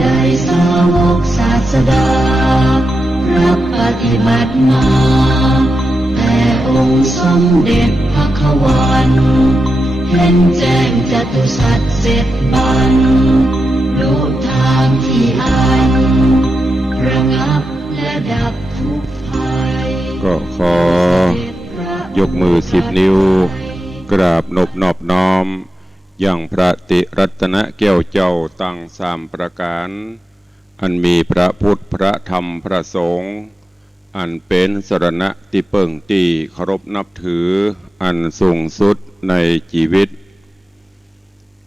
ได้สาวกศาสดารับปฏิบัติมาแต่องค์สมเด็จพระขวันเห็นแจ้งจตุสัจเสร็จบันดูทางที่อันระงับ กมือ10 นิ้วกราบนอบน้อมอย่างพระติรัตนแก้วเจ้าตั้ง3 ประการอันมีพระพุทธพระธรรมพระสงฆ์อันเป็นสรณะที่เปิ่งตีเคารพนับถืออันสูงสุดในชีวิต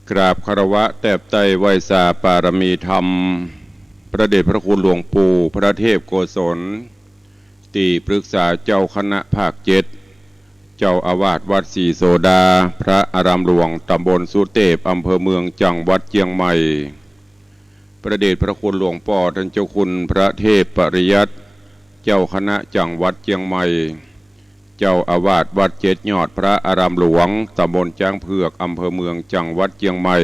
กราบคารวะแทบไตไหว้สาปารมีธรรมพระเดชพระคุณหลวงปู่พระเทพโกศลที่ปรึกษาเจ้าคณะภาค7เจ้าอาวาสวัดศรีโสดาพระอารามหลวงตำบลสุเทพอำเภอเมืองจังหวัดเชียงใหม่พระเดชพระคุณหลวงพ่อท่านเจ้าคุณพระเทพปริยัติเจ้าคณะจังหวัดเชียงใหม่เจ้าอาวาสวัด7 ยอดพระอารามหลวงตำบลจ้างเผือกอำเภอเมืองจังหวัดเชียงใหม่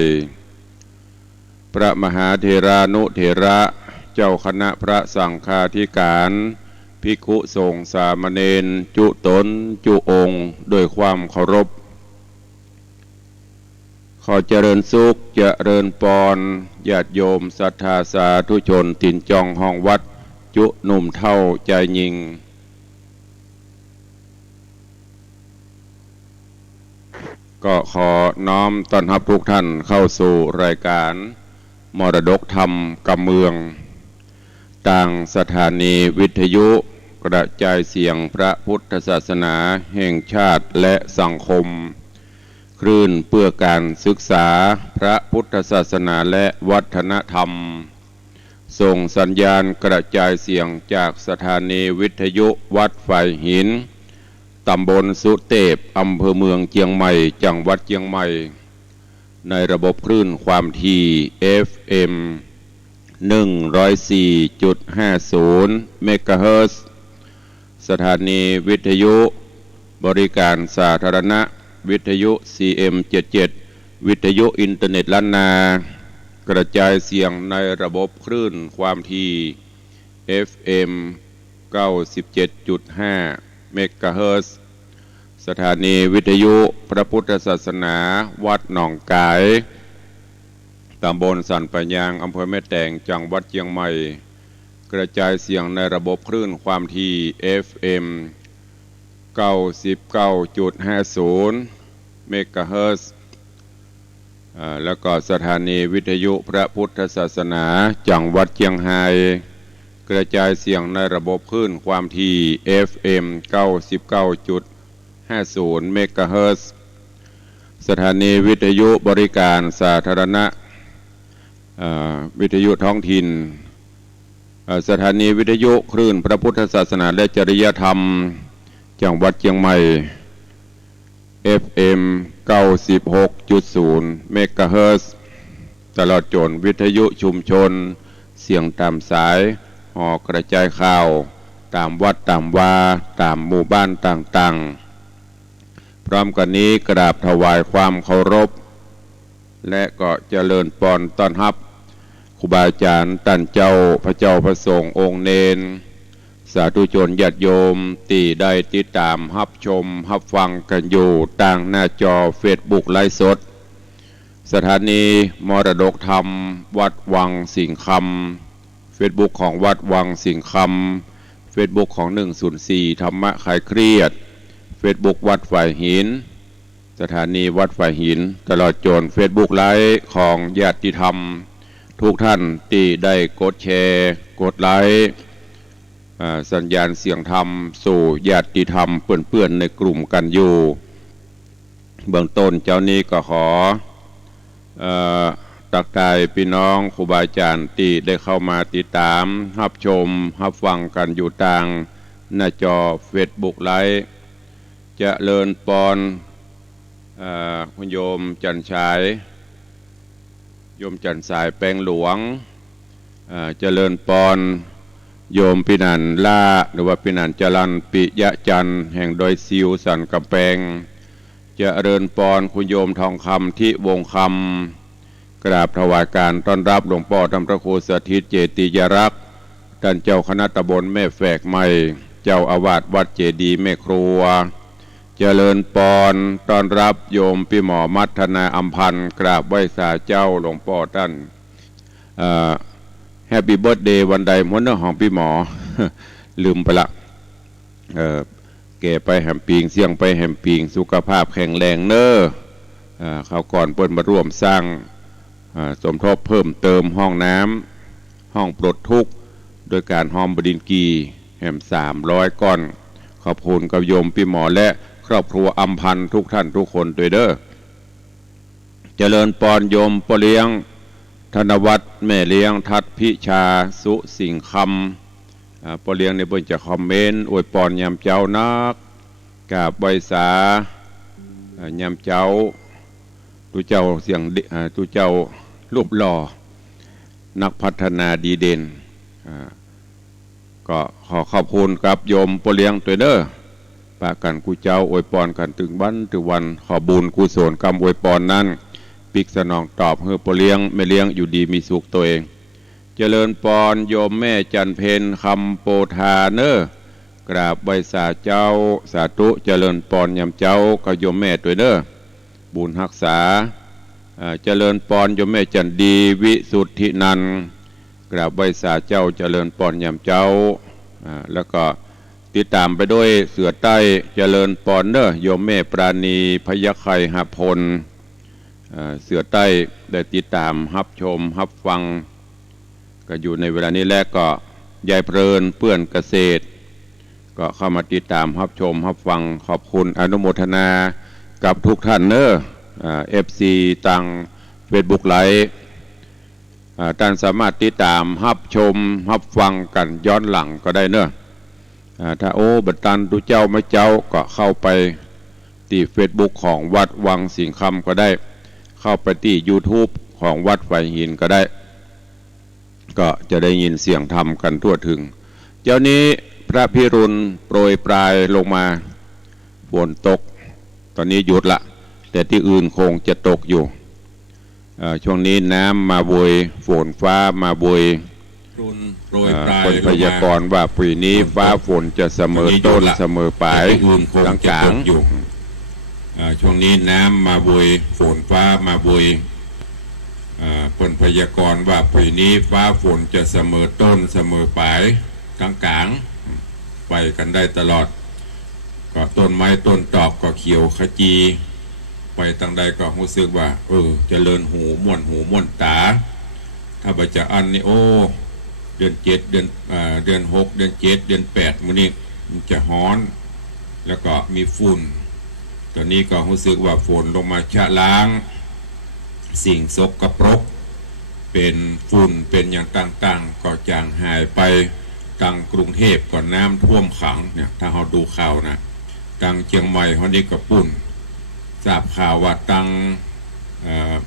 พระมหาเถรานุเถระเจ้าคณะพระสังฆาธิการภิกขุสงฆ์สามเณรจุตนจุองค์ด้วยความเคารพขอเจริญสุขเจริญปอนญาติโยมศรัทธาสาธุชนถิ่นจองห้องวัดจุหนุ่มเท่าใจยิงก็ขอน้อมต้อนรับทุกท่านเข้าสู่รายการมรดกธรรมกำเมืองต่างสถานีวิทยุกระจายเสียงพระพุทธศาสนาแห่งชาติและสังคมคลื่นเพื่อการศึกษาพระพุทธศาสนาและวัฒนธรรมส่งสัญญาณกระจายเสียงจากสถานีวิทยุวัดไฟหินตำบลสุเทพอำเภอเมืองเชียงใหม่จังหวัดเชียงใหม่ในระบบคลื่นความถี่ FM 104.50 เมกะเฮิรตซ์สถานีวิทยุบริการสาธารณะวิทยุ CM77 วิทยุอินเทอร์เน็ตล้านนากระจายเสียงในระบบคลื่นความถี่ FM 97.5 เมกะเฮิรตซ์สถานีวิทยุพระพุทธศาสนาวัดหนองกายตำบลสันปะยางอำเภอแม่แตงจังหวัดเชียงใหม่กระจายเสียงในระบบคลื่นความถี่ FM 99.50 เมกะเฮิรตซ์แล้วก็สถานีวิทยุพระพุทธศาสนาจังหวัดเชียงรายกระจายเสียงในระบบคลื่นความถี่ FM 99.50 เมกะเฮิรตซ์สถานีวิทยุบริการสาธารณะวิทยุท้องถิ่นสถานีวิทยุคลื่นพระพุทธศาสนาและจริยธรรมจังหวัดเชียงใหม่ FM 96.0 เมกะเฮิรตซ์ตลอดจนวิทยุชุมชนเสียงตามสายห่อกระจายข่าวตามวัดตามวาตามหมู่บ้านต่างๆพร้อมกันนี้กราบถวายความเคารพและก็เจริญปอนต้อนรับครูบาอาจารย์ท่านเจ้าพระเจ้าพระสงฆ์องค์เนนสาธุชนญาติโยมที่ได้ติดตามรับชมรับฟังกันอยู่ทางหน้าจอเฟซบุ๊กไลฟ์สดสถานีมรดกธรรมวัดวังสิงห์คำเฟซบุ๊กของวัดวังสิงห์คำเฟซบุ๊กของ104ธรรมะคลายเครียดเฟซบุ๊กวัดฝ่ายหินสถานีวัดฝ่ายหินตลอดจนเฟซบุ๊กไลฟ์ของญาติธรรมทุกท่านที่ได้กดแชร์กดไลค์สัญญาณเสียงธรรมสู่ญาติธรรมเพื่อนๆในกลุ่มกันอยู่เบื้องต้นเจ้านี้ก็ขอตักทายพี่น้องครูบาอาจารย์ที่ได้เข้ามาติดตามรับชมรับฟังกันอยู่ทางหน้าจอเฟซบุ๊กไลฟ์เจริญปอนคุณโยมจันฉายโยมจันสายแปลงหลวงเจริญปอนโยมพินันล่าหรือว่าพินันจรันปิยะจันแห่งดอยซิวสันกำแพงเจริญปอนคุณโยมทองคำที่วงคำกราบถวายการต้อนรับหลวงพ่อธรรมพระครูสถิตเจติยรักษ์ท่านเจ้าคณะตำบลแม่แฝกใหม่เจ้าอาวาสวัดเจดีย์แม่ครัวเจริญปอนต้อนรับโยมพี่หมอมัทนาอัมพันธ์กราบไหว้สาเจ้าหลวงพ่อท่านแฮปปี้เบิร์ธเดย์วันใดม้วนเนื้อของพี่หมอ ลืมไปละ แก่ไปแหมปีงเสี่ยงไปแหมปีงสุขภาพแข็งแรงเนอเขาก่อนเปิ้นมาร่วมสร้างสมทบเพิ่มเติมห้องน้ำห้องปลดทุกข์โดยการหอมบดินกีแหม300 ก้อนขอบคุณกับโยมพี่หมอและครอบครัวอัมพันธ์ทุกท่านทุกคนด้วยเด้อเจริญปอนโยมปอเลี้ยงธนวัฒน์แม่เลี้ยงทัดพิชาสุสิงคำปอเลี้ยงในบนจะคอมเมนต์อวยปอนยามเจ้านักกาบใบสายามเจ้าตุเจ้าเสียงตุเจ้ารูปหล่อนักพัฒนาดีเด่นก็ขอขอบคุณกับโยมปอเลี้ยงตัวเด้อปากันกูเจ้าอวยปอนกันถึงวันขอบุญกุศลกรรมอวยปอนนั้นปิกสนองตอบเฮือปอเลี้ยงไม่เลี้ยงอยู่ดีมีสุขตัวเองเจริญปอนโยมแม่จันเพนคำโปธาเนอกราบใบสาเจ้าสาธุเจริญปอนยำเจ้ากับโยมแม่ตัวเนอบุญรักษาเจริญปอนโยมแม่จันดีวิสุทธินันกราบใบสาเจ้าเจริญปอนยำเจ้าแล้วก็ติดตามไปด้วยเสือใต้เจริญปอนเนอโยมแม่ปราณีพยไข่หพลเสือใต้ได้ติดตามรับชมรับฟังก็อยู่ในเวลานี้แล้วก็ยายเพลินเปื้อนเกษตรก็เข้ามาติดตามรับชมรับฟังขอบคุณอนุโมทนากับทุกท่านเนอFC ตังเฟซบุ๊กไลฟ์ท่านสามารถติดตามรับชมรับฟังกันย้อนหลังก็ได้เนอะถ้าบัดตันตุเจ้าไม่เจ้าก็เข้าไปที่เฟซบุ๊กของวัดวังสิงคำก็ได้เข้าไปที่ YouTube ของวัดไฟหินก็ได้ก็จะได้ยินเสียงธรรมกันทั่วถึงเจ้านี้พระพิรุณโปรยปลายลงมาฝนตกตอนนี้หยุดละแต่ที่อื่นคงจะตกอยู่ช่วงนี้น้ำมาบวยฝนฟ้ามาบวยคนพยากรณ์ว่าปีนี้ฟ้าฝนจะเสมอต้นเสมอปลายกลางๆอยู่ช่วงนี้น้ำมาบวยฝนฟ้ามาบวยคนพยากรณ์ว่าปีนี้ฟ้าฝนจะเสมอต้นเสมอปลายกลางๆไปกันได้ตลอดก็ต้นไม้ต้นตอกก็เขียวขจีไปทางใดก็รู้สึกว่าเจริญหูม่วนตาถ้าไปจะอันนี้เดือน7เดือน6เดือน7เดือน8มื้อนี้มันจะร้อนแล้วก็มีฝุ่นตอนนี้ก็รู้สึกว่าฝนลงมาชะล้างสิ่งสกปรกเป็นฝุ่นเป็นอย่างต่างๆก็จางหายไปทางกรุงเทพก็น้ำท่วมขังเนี่ยถ้าเราดูข่าวนะทางเชียงใหม่เขานี่ก็ปุ่นทราบข่าวว่าทาง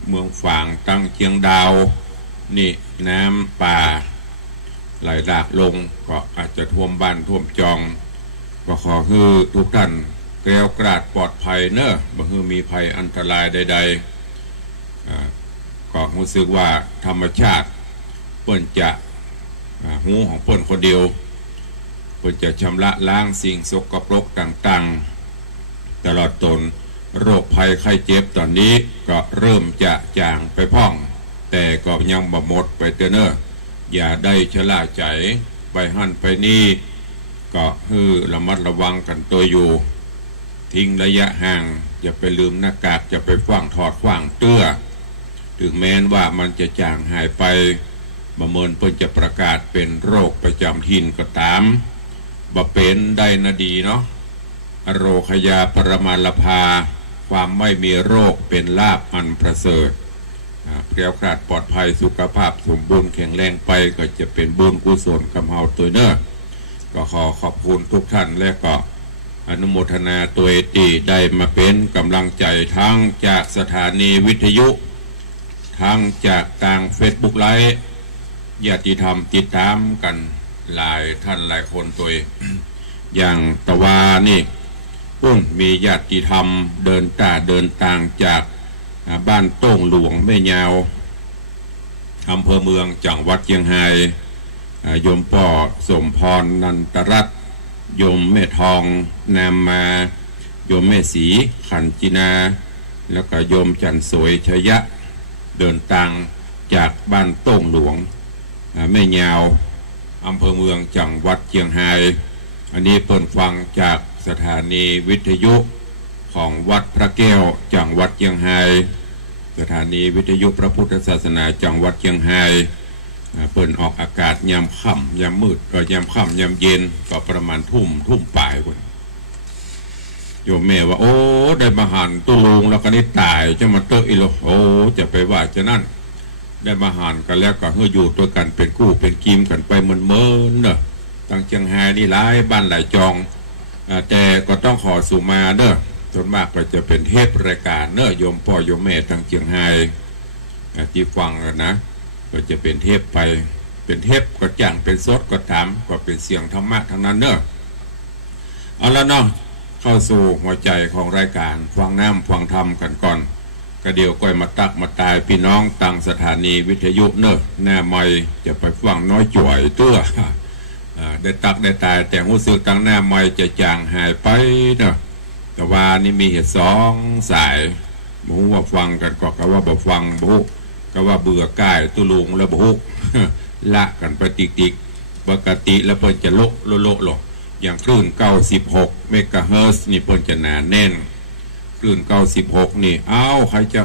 เมืองฝางทางเชียงดาวนี่น้ำป่าไหลหลากลงก็อาจจะท่วมบ้านท่วมจองก็ขอให้ทุกท่านแกล้วกราดปลอดภัยเนอะบ่ให้มีภัยอันตรายใดๆก็รู้สึกว่าธรรมชาติเปิ้นจะหูของเปิ้นคนเดียวเปิ้นจะชำระล้างสิ่งสกปรกต่างๆตลอดตนโรคภัยไข้เจ็บตอนนี้ก็เริ่มจะจางไปพ่องแต่ก็ยังบ่หมดไปเนอะอย่าได้ชะล่าใจไปหั่นไปนี่ก็ระมัดระวังกันตัวอยู่ทิ้งระยะห่างอย่าไปลืมหน้ากากจะไปขว้างถอดขว้างเตื้อถึงแม้ว่ามันจะจางหายไปประเมินเพื่อจะประกาศเป็นโรคประจำถิ่นก็ตามบ่เป็นได้นาดีเนาะอโรคยาปรมาลภาความไม่มีโรคเป็นลาภอันประเสริฐแคล้วคลาดปลอดภัยสุขภาพสมบูรณ์แข็งแรงไปก็จะเป็นบุญกุศลกำเฮาตัวเนอะก็ขอขอบคุณทุกท่านและก็อนุโมทนาตัวที่ได้มาเป็นกำลังใจทั้งจากสถานีวิทยุทั้งจากทางเฟซบุ๊กไลฟ์ญาติธรรมติดตามกันหลายท่านหลายคนตัว อย่างตะวานี่มีญาติธรรมเดินต่างจากบ้านโต้งหลวงแม่ยาวอำเภอเมืองจังหวัดเชียงรายโยมป่อสมพรนันตรัตน์โยมแม่ทองนามมาโยมแม่ศรีขันจินาแล้วก็โยมจันสวยชยะเดินทางจากบ้านโต้งหลวงแม่ยาวอำเภอเมืองจังหวัดเชียงรายอันนี้เปิดฟังจาก สถานีวิทยุของวัดพระแก้วจังหวัดเชียงรายสถานีวิทยุพระพุทธศาสนาจังหวัดเชียงรายเปิดออกอากาศยามค่ำยามมืดก็ยามค่ำยามเย็นก็ประมาณทุ่มปลายคนโยมแม่ว่าโอ้ได้มาหันตุลุงแล้วก็นี่ตายจะมาเตอะอีโลโอ้จะไปว่าจะนั่นได้มาหันกันแล้วก็เฮืออยู่ตัวกันเป็นกู้เป็นกีมกันไปเมินเนอะตั้งเชียงรายนี่หลายบ้านหลายจองแต่ก็ต้องขอสุมาเนอะส่วนมากก็จะเป็นเทปรายการเนอะโยมพ่อโยมแม่ตั้งเชียงรายที่ฟังนะก็จะเป็นเทปไปเป็นเทปก็จ้างเป็นสดก็ถามก็เป็นเสียงธรรมะทั้งนั้นเนอะเอาละเนาะเข้าสู่หัวใจของรายการฟังน้ำฟังธรรมกันก่อนกระเดียวก้อยมาตักมาตายพี่น้องตั้งสถานีวิทยุเนอะแน่ไม่จะไปฟังน้อยจ่วยตัวได้ตักได้ตายแต่รู้สึกตั้งหน้าไม่จะจางหายไปเนอะแต่ว่านี่มีเหตุสองสายบูว่าฟังกันก็ว่าบ่ฟังบูก็ว่าเบื่อก่ายตุลุงแล้วบูละกันไปติกปกติแล้วเพิ่นจะโลอย่างคลื่น96เมกะเฮิรตซ์นี่เพิ่นจะหนาแน่นคลื่น96นี่เอาใครจะ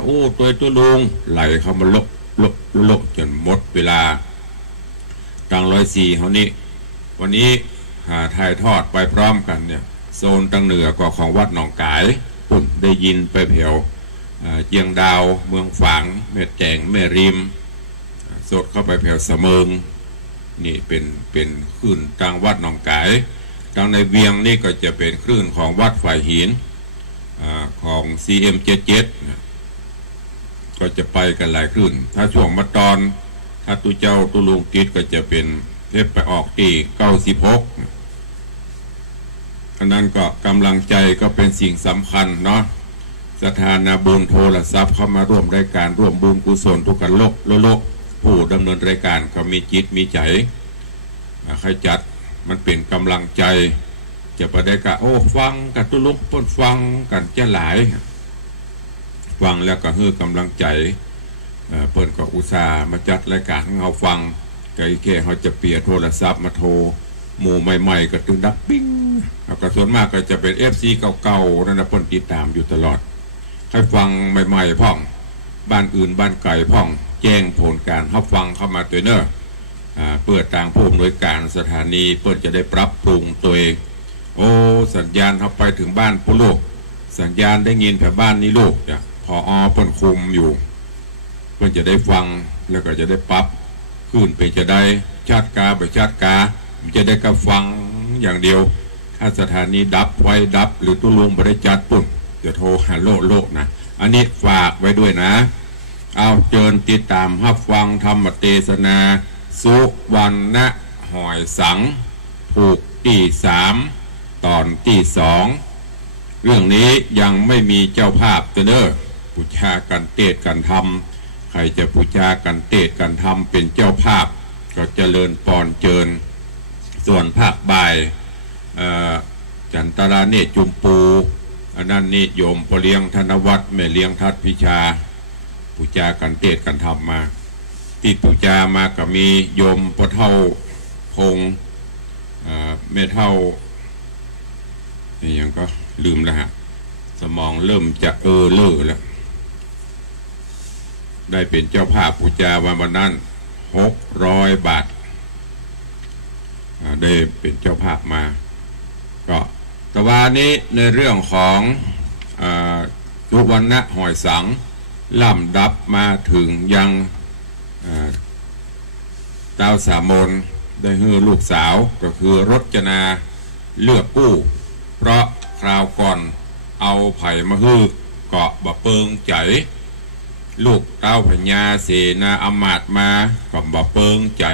ตัวลุงไหลเข้ามาโลจนหมดเวลาตัง104เฮานี้วันนี้ถ่ายทอดไปพร้อมกันเนี่ยโซนตังเหนือก็ของวัดหนองกายปุ่นได้ยินไปแผ่วเจียงดาวเมืองฝางแม่แจงแม่ริมสดเข้าไปแผ่วเสมิงนี่เป็นคลื่นทางวัดหนองกายทางในเวียงนี่ก็จะเป็นคลื่นของวัดฝ่ายหินของ CM77 ก็จะไปกันหลายคลื่นถ้าช่วงมาตอนถ้าตุเจ้าตุลุงติดก็จะเป็นเทปไปออกที่96อันนั้นก็กำลังใจก็เป็นสิ่งสำคัญเนาะสถานะบุญโทรศัพท์เข้ามาร่วมรายการร่วมบุญกุศลทุกกันโลกผู้ดำเนินรายการเขามีจิตมีใจใครจัดมันเป็นกำลังใจจะประได้กะฟังกันตุลุกปนฟังกันจะหลายฟังแล้วก็ฮือกำลังใจเปิดก็อุตส่าห์มาจัดรายการให้เราฟังไก่แค่เขาจะเปลี่ยนโทรศัพท์มาโทรหมู่ใหม่ๆก็ตึงดับปิ้งกระส่วนมากก็จะเป็น FC เก่าๆนั่นนะเพิ่นติดตามอยู่ตลอดให้ฟังใหม่ๆพ่องบ้านอื่นบ้านไก่พ่องแจ้งผลการรับฟังเข้ามาตัวเนอะเปิดทางผู้อำนวยการสถานีเปิดจะได้ปรับปรุงตัวเองสัญญาณเข้าไปถึงบ้านผู้ลูกสัญญาณได้ยินแถวบ้านนี้ลูกจ้ะพอเปิดคุมอยู่เปิดจะได้ฟังแล้วก็จะได้ปรับขึ้นไปจะได้ชาติกาไปชาติกาจะได้ก็ฟังอย่างเดียวถ้าสถานีดับไว้ดับหรือตุลุงบริจัดปุ่นจะโทรหาโลกนะอันนี้ฝากไว้ด้วยนะเอาเชิญติดตามรับฟังธรรมเทศนาสุวรรณหอยสังผูกที่3ตอนที่2เรื่องนี้ยังไม่มีเจ้าภาพเด้อบูชากันเทศกันธรรมใครจะบูชากันเทศกันธรรมเป็นเจ้าภาพก็เจริญพรเจิญส่วนภาคบ่ายจันตราเนตรจุมปูอันนั้นนิโยมปเลี้ยงธนวัฒน์แม่เลี้ยงทัดพิชาบูชากันเทศกันธรรมมาติดบูชามาก็มีโยมปเท่าพงแม่เท่านี่ยังก็ลืมแล้วฮะสมองเริ่มจะเล่อแล้วได้เป็นเจ้าภาพบูชาวันนั้น600 บาทได้เป็นเจ้าภาพมาก็แต่ว่านี้ในเรื่องของสุวรรณหอยสังล่ำดับมาถึงยังดาวสามนได้ฮือลูกสาวก็คือรจนาเลือกกู้เพราะคราวก่อนเอาไผ่มาฮือเกาะบะเปิงใจลูกเต้าพญาเสนาอมาตมากับบะเปิงใจ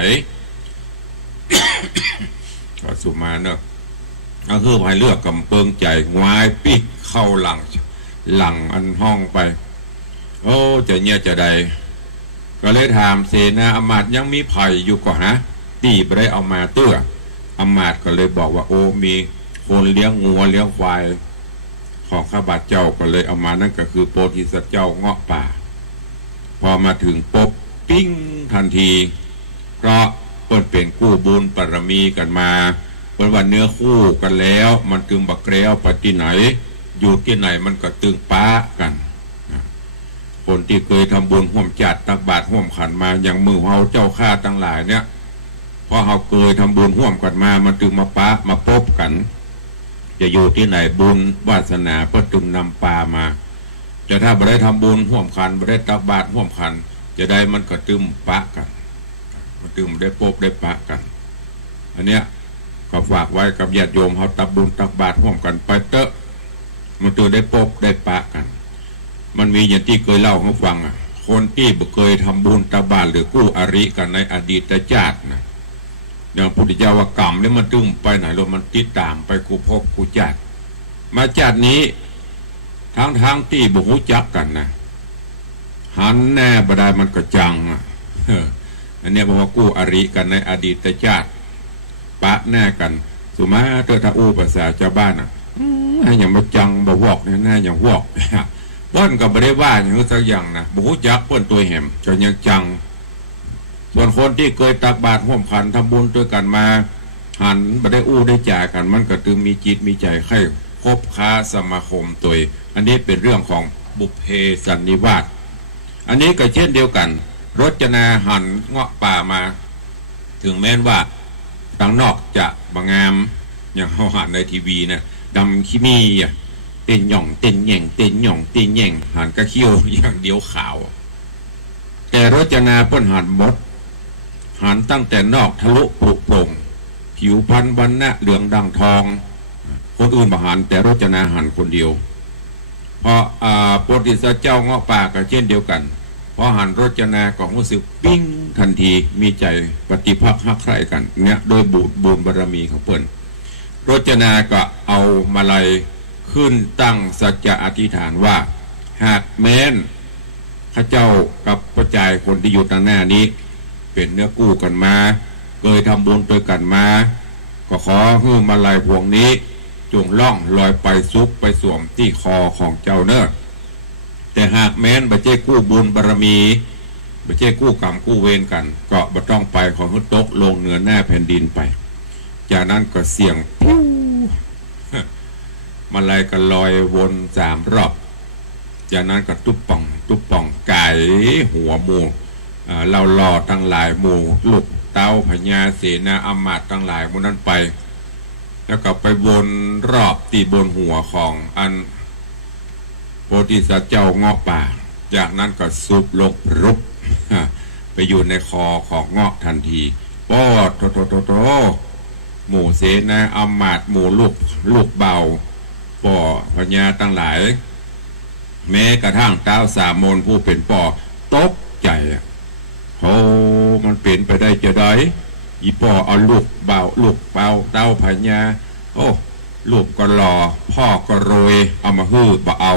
ก็สุมาเนอะก็คือไผ่เลือกกับเปิงใจงายปิกเข้าหลังอันห้องไปจะเนี่ยจะใดก็เลยถามเสนาอมาตยังมีไผ่อยู่ก่อนนะตีไปได้เอามาเตื้ออมาตก็เลยบอกว่ามีคนเลี้ยงงัวเลี้ยงควายของข้าบาทเจ้าก็เลยเอามานั่นก็คือโพธิสัตว์เจ้าเงาะป่าพอมาถึงปุ๊บปิ้งทันทีเพราะเปิดเป็นกู้บุญปรมีกันมา เป็นว่าเนื้อคู่กันแล้วมันตึงบักแกล้วไปที่ไหนอยู่ที่ไหนมันก็ตึงป้ากันคนที่เคยทำบุญห่วมจัดตักบาตรห่วมขันมาอย่างมือเฮาเจ้าข้าทั้งหลายเนี่ยพอเฮาเคยทำบุญห่วมกันมามันตึงมาป้ามาพบกันจะอยู่ที่ไหนบุญวาสนาก็ตึงนำปลามาจะถ้าไม่ได้ทำบุญห่วมขันไม่ได้ตักบาตรห่วมขันจะได้มันก็ตึงปะกันมันตึงได้พบได้ปะกันอันเนี้ยก็ฝากไว้กับญาติโยมเฮาตักบุญตักบาตรห่วมกันไปเตอะมันตึงได้พบได้ปะกันมันมีอย่างที่เคยเล่าให้ฟังคนที่เคยทำบุญตักบาตรหรือกู้อริกันในอดีตชาตินะอย่างพุทธเจ้าว่ากรรมเนี่ยมันตึงไปไหนแล้วมันติดตามไปกูพบกูจัดมาจัดนี้ทั้งที่บุหุจักกันนะหันแน่บดายมันก็จังอันนี้บอกว่ากู้อริกันในอดีตชาติปะแน่กันสุมาเตอร์ทาอูภาษาชาวบ้านให้อย่างมาจังบ่วอกเนี่ยแน่อย่างวอกเปิ้นก็ไม่ได้ว่าอย่างนี้สักอย่างนะบุหุจักเปิ้นตัวแหมจนยังจังส่วนคนที่เคยตักบาตรห่วมขันทำบุญด้วยกันมาหันไม่ได้อู้ได้จ่ายกันมันก็ตึงมีจิตมีใจใครคบค้าสมาคมตัวอันนี้เป็นเรื่องของบุพเพสันนิวาสอันนี้ก็เช่นเดียวกันรจนาหันเงาะป่ามาถึงแม้นว่าทางนอกจะบางงามอย่างเขาหันในทีวีนะดำขี้มีเต้นหย่องเต้นแย่งเต้นหย่องเต้นแย่งหันกระเขี้ยวอย่างเดียวขาวแต่รจนาเปิ้นหันหมดหันตั้งแต่นอกทะลุปลุกโปร่งผิวพรรณวรรณะเหลืองดังทองคนอื่นมาหันแต่รจนาหันคนเดียวเพราะโพธิสัตว์เจ้าเงาะป่าก็เช่นเดียวกันพอหันรจนาก็รู้สึกปิ้งทันทีมีใจปฏิภาคฮักใคร่กันเนี่ยโดยบุญบารมีของเปิ้นรจนาก็เอามาลัยขึ้นตั้งสัจจะอธิษฐานว่าหากแม้นข้าเจ้ากับพระจายคนที่อยู่ต่างหน้านี้เป็นเนื้อกู้กันมาเคยทำบุญด้วยกันมาก็ขอให้มาลัยพวงนี้จงล่องลอยไปซุกไปสวมที่คอของเจ้าเน้อแต่หากแม้นบัจเจกู้บุญบารมีบัจเจกู้กรรมกู้เวรกันก็บ่ต้องไปของหุตกลงเหนือหน้าแผ่นดินไปจากนั้นก็เสี่ยงมาลัยก็ลอยวน3 รอบจากนั้นก็ตุ๊บป่องไก่หัวหมูเราหล่อตั้งหลายหมู่ลูกเต้าพญาเสนาอมาตย์ตั้งหลายหมู่นั้นไปแล้วก็ไปวนรอบตีบนหัวของอันโพธิสัตว์เจ้าเงาะป่าจากนั้นก็ซุบลงรุบไปอยู่ในคอของเงาะทันทีปอดโตหมู่เสนาอมาตย์หมู่ลูกเบาป่อพญาตั้งหลายแม้กระทั่งเต้าสามมนผู้เป็นป่อตกใจโอ้มันเป็นไปได้จะได้อีป่อเอาลูกเบาเต้าพญาโอ้ลูกก็รอพ่อก็โรยเอามาฮื้อบ่เอา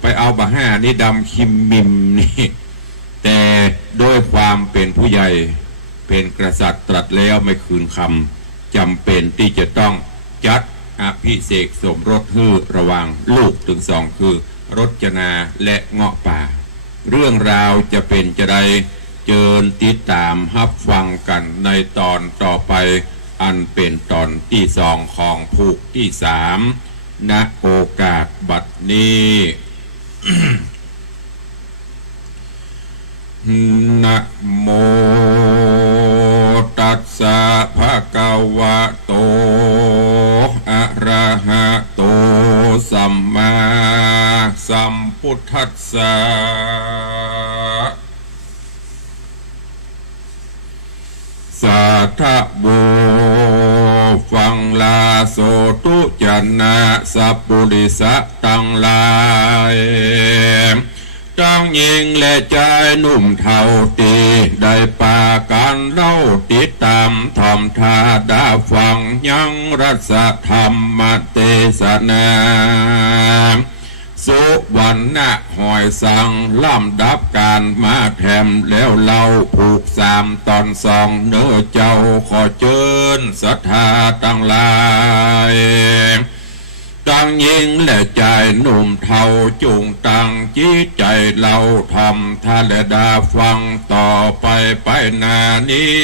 ไปเอาบะห้านี่ดำคิมมิมนี่แต่ด้วยความเป็นผู้ใหญ่เป็นกษัตริย์ตรัสแล้วไม่คืนคำจำเป็นที่จะต้องจัดอภิเษกสมรสฮื้อระหว่างลูกถึง2คือรจนาและเงาะป่าเรื่องราวจะเป็นจะได้เชิญติดตามรับฟังกันในตอนต่อไปอันเป็นตอนที่2ของภูกที่3ณโอกาสบัดนี้ นะโมตัสสะภะคะวะโตอะระหะโตสัมมาสัมพุทธัสสะสาธุโวฟังลาโสตุจันนะสัพพุริสะตังหลายต้องยิงและใจหนุ่มเท่าตีได้ปาการเล่าติดตามทอมทาดาฟังยังรัศธรรมเทศนาสุวรรณะหอยสังล่ำดับการมาแถมแล้วเล่าผูก3 ตอน 2เนื้อเจ้าขอเชิญศรัทธาตั้งหลายตั้งยิงและใจหนุ่มเท่าจุงตั้งจิตใจเราทำท่าและดาฟังต่อไปนานี้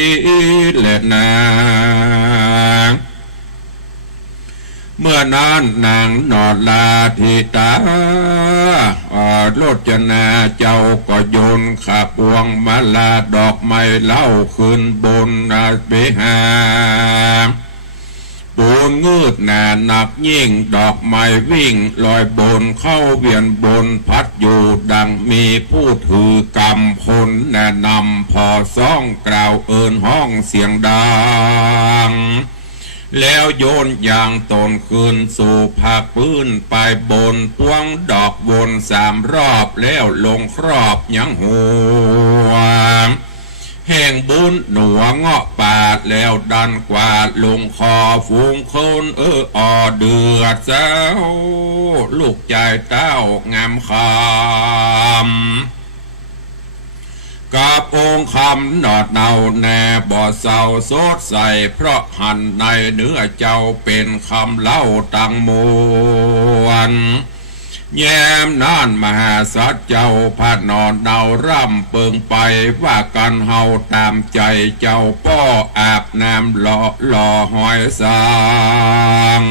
และนา เมื่อนั้นนางนอดลาทิตาโลจนาเจ้าก็โยนขาพวงมาลาดอกไม้เล่าขึ้นบนเบหาปูนงืดหนาหนักยิ่งดอกไม้วิ่งลอยบนเข้าเวียนบนพัดอยู่ดังมีผู้ถือกำพลแนะนำพอซ่องกล่าวเอินห้องเสียงดังแล้วโยนอย่างตนคืนสู่ภาคพื้นไปบนพวงดอกวน3 รอบแล้วลงครอบยังหัวแห่งบุญหนัวเงาะปาดแล้วดันกวาดลงคอฟูงคนอเดือดเจ้าลูกใจเต้างามคำกับองค์คำหนอดเนาแน่บ่อเศร้าโสดใสเพราะหันในเนื้อเจ้าเป็นคำเล่าตังมวลแย้มนานมหาสัจเจ้าพัดนอนเนาร่ำเปิงไปว่ากันเฮาตามใจเจ้าป้ออาบน้ำหล่อหอยสาง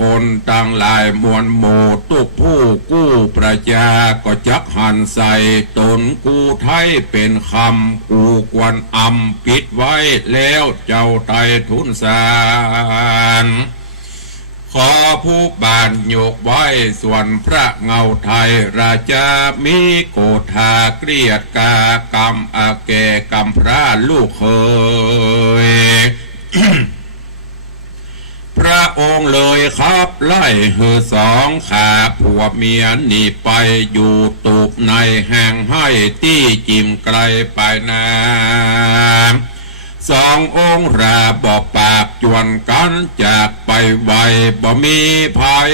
คนตั้งหลายมวลหมู่ตุกผู้กู้ประจาก็จักหันใส่ตนกูไทยเป็นคำกูกวนอำปิดไว้แล้วเจ้าไทยทุนสารขอผู้บานยกไว้ส่วนพระเงาไทยราชามีโกธาเกลียดกากรรมอาแก่กรรมพระลูกเคย พระองค์เลยครับไล่หือ2 ขาผัวเมียหนีไปอยู่ตูบในแห่งให้ที่จิมไกลไปนา2 องค์ราบอกปากจวนกันจากไปไวบ่มีภัย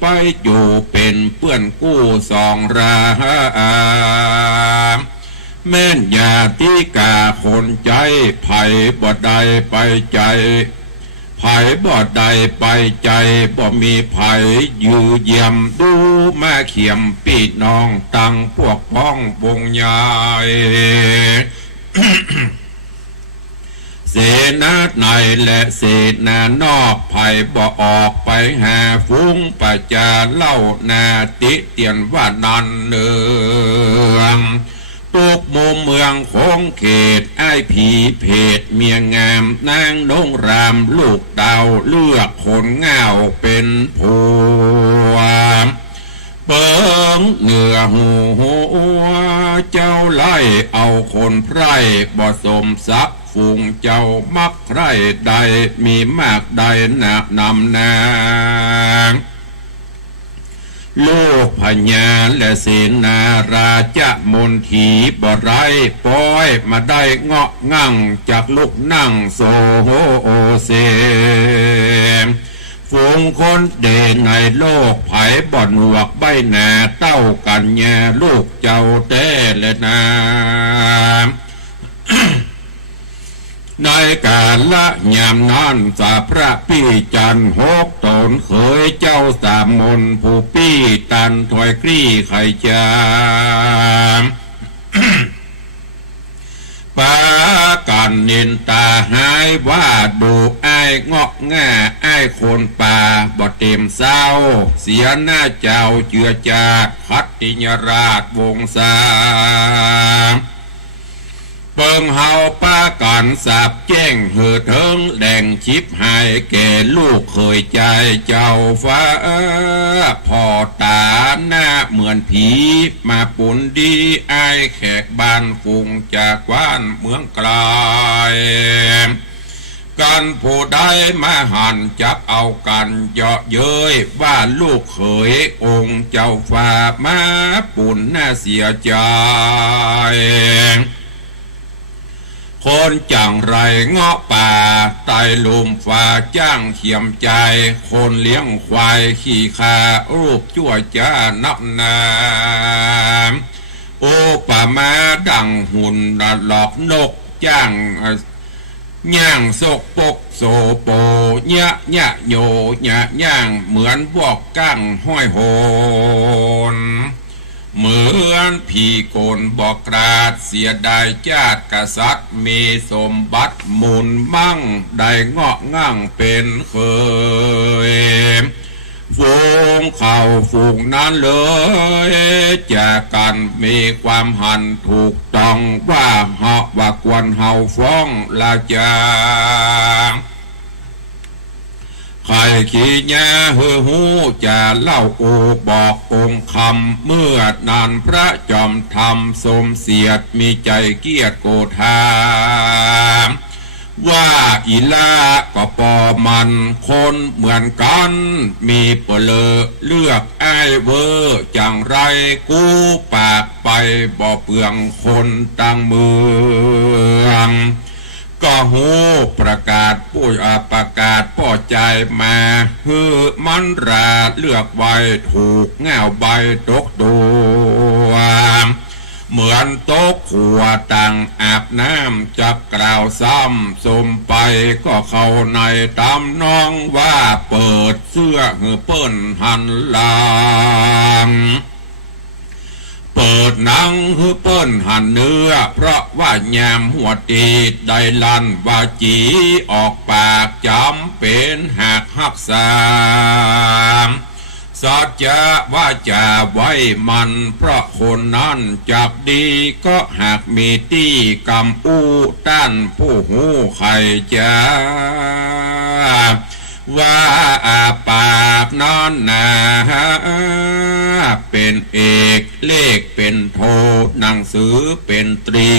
ไปอยู่เป็นเพื่อนกู้2 ราแม่นญาติกาคนใจไผ่บ่ได้ไปใจไผ่บ่ได้ไปใจบ่มีไผ่อยู่เยี่ยมดูมาเขียมปีน้องตั้งพวกพ้องวงใหญ่ เสนาในและเสนานอกไผ่บ่ออกไปหาฟุ้งประจาเล่านาติเตียนว่านันเนืองตุกมุมเมืองคงเขตไอ้ผีเพศเมียงามนางดงรามลูกดาวเลือกคนเงาเป็นผัวเปิงเหนือหูเจ้าไล่เอาคนไพร่บ่สมทรัพย์ฝูงเจ้ามักใครใดมีมากใดนักนำนางลูกพญาและเสนาราชมนทีบ่ไรปล่อยมาได้เงาะงั่งจากลูกนั่งโซโฮโอเซฝูงคนเด่นในโลกไผ่บ่อนหวกใบหน้าเต้ากันแย่ลูกเจ้าเต้และนาในการละยามนั้นสาพระพี่จัน6 ตนเคยเจ้า3 มนผู้ปี้ตันถอยกรี้ไข่จามปากันนินตาหายว่าดูไอ้เงาะง่าไอ้คนป่าบ่เต็มเศร้าเสียหน้าเจ้าเจือจากคัตติยราชวงศาเปิงเฮาป้ากันสาบแจ้งเหือเทิงแดงชิบหายแก่ลูกเคยใจเจ้าฟ้าพ่อตาหน้าเหมือนผีมาปุ่นดีไอแขกบ้านฟุงจากบ้านเมืองไกลกันผู้ใดมาหันจับเอากันเยาะเย้ยว่าลูกเขยองค์เจ้าฟ้ามาปุ่นหน้าเสียใจคนจังไรเงาะป่าไตลุมฟ้าจ้างเขียมใจคนเลี้ยงควายขี่คารูปชั่วจ้านับนาโอป่ามาดังหุ่นหลอกนกจ้างย่างโศกปกโซโปยะยะโยยะย่างเหมือนบอกกั้งห้อยโหน เหมือนผีโกนบอกกราดเสียดายชาติกษัตริย์มีสมบัติมูลมั่งได้เงาะง่างเป็นเคยฝูงเขาฝูงนั้นเลยจากกันมีความหันถูกต้องว่าควรเฮาฟ้องละจาใครขี้แย่หือหูจะเล่าโอบอกองค์คำเมื่อนานพระจอมธรรมสมเสียดมีใจเกียรติโกธาว่าอีลาก็ปอมันคนเหมือนกันมีเปลือเลือกไอ้เวอจังไรกูปากไปบ่เปลืองคนตั้งเมืองก็หูประกาศผู้ประกาศป้อใจมาฮือมันราเลือกไว้ถูกแง่วใบตกตัวเหมือนโต๊ะขัวต่างอาบน้ำจะกล่าวซ้ำสมไปก็เข้าในตามน้องว่าเปิดเสื้อหือเปิ้นหันหลังเปิดหนังหือเปิ้นหันเนื้อเพราะว่าแยมหัวตีได้ลันว่าจีออกปากจำเป็นหักหักสามสัจจะว่าจะไว้มันเพราะคนนั้นจับดีก็หากมีตีกำอู้ต้านผู้หูใครจะว่าปากนั้นนาเป็นเอกเลขเป็นโทหนังสือเป็นตรี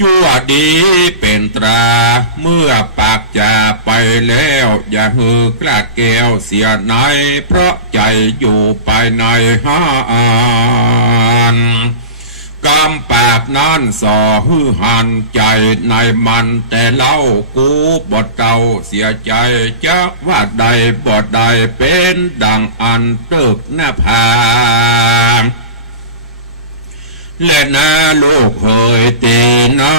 ชั่วดีเป็นตราเมื่อปากจะไปแล้วอย่าฮือกลาดแก้วเสียไหนเพราะใจอยู่ภายในห้านกำปากนั้นส่อฮือหันใจในมันแต่เล่ากูบดเก่าเสียใจจักว่าใดบดใดเป็นดังอันตึกหน้าผาและนาลูกเคยตีนา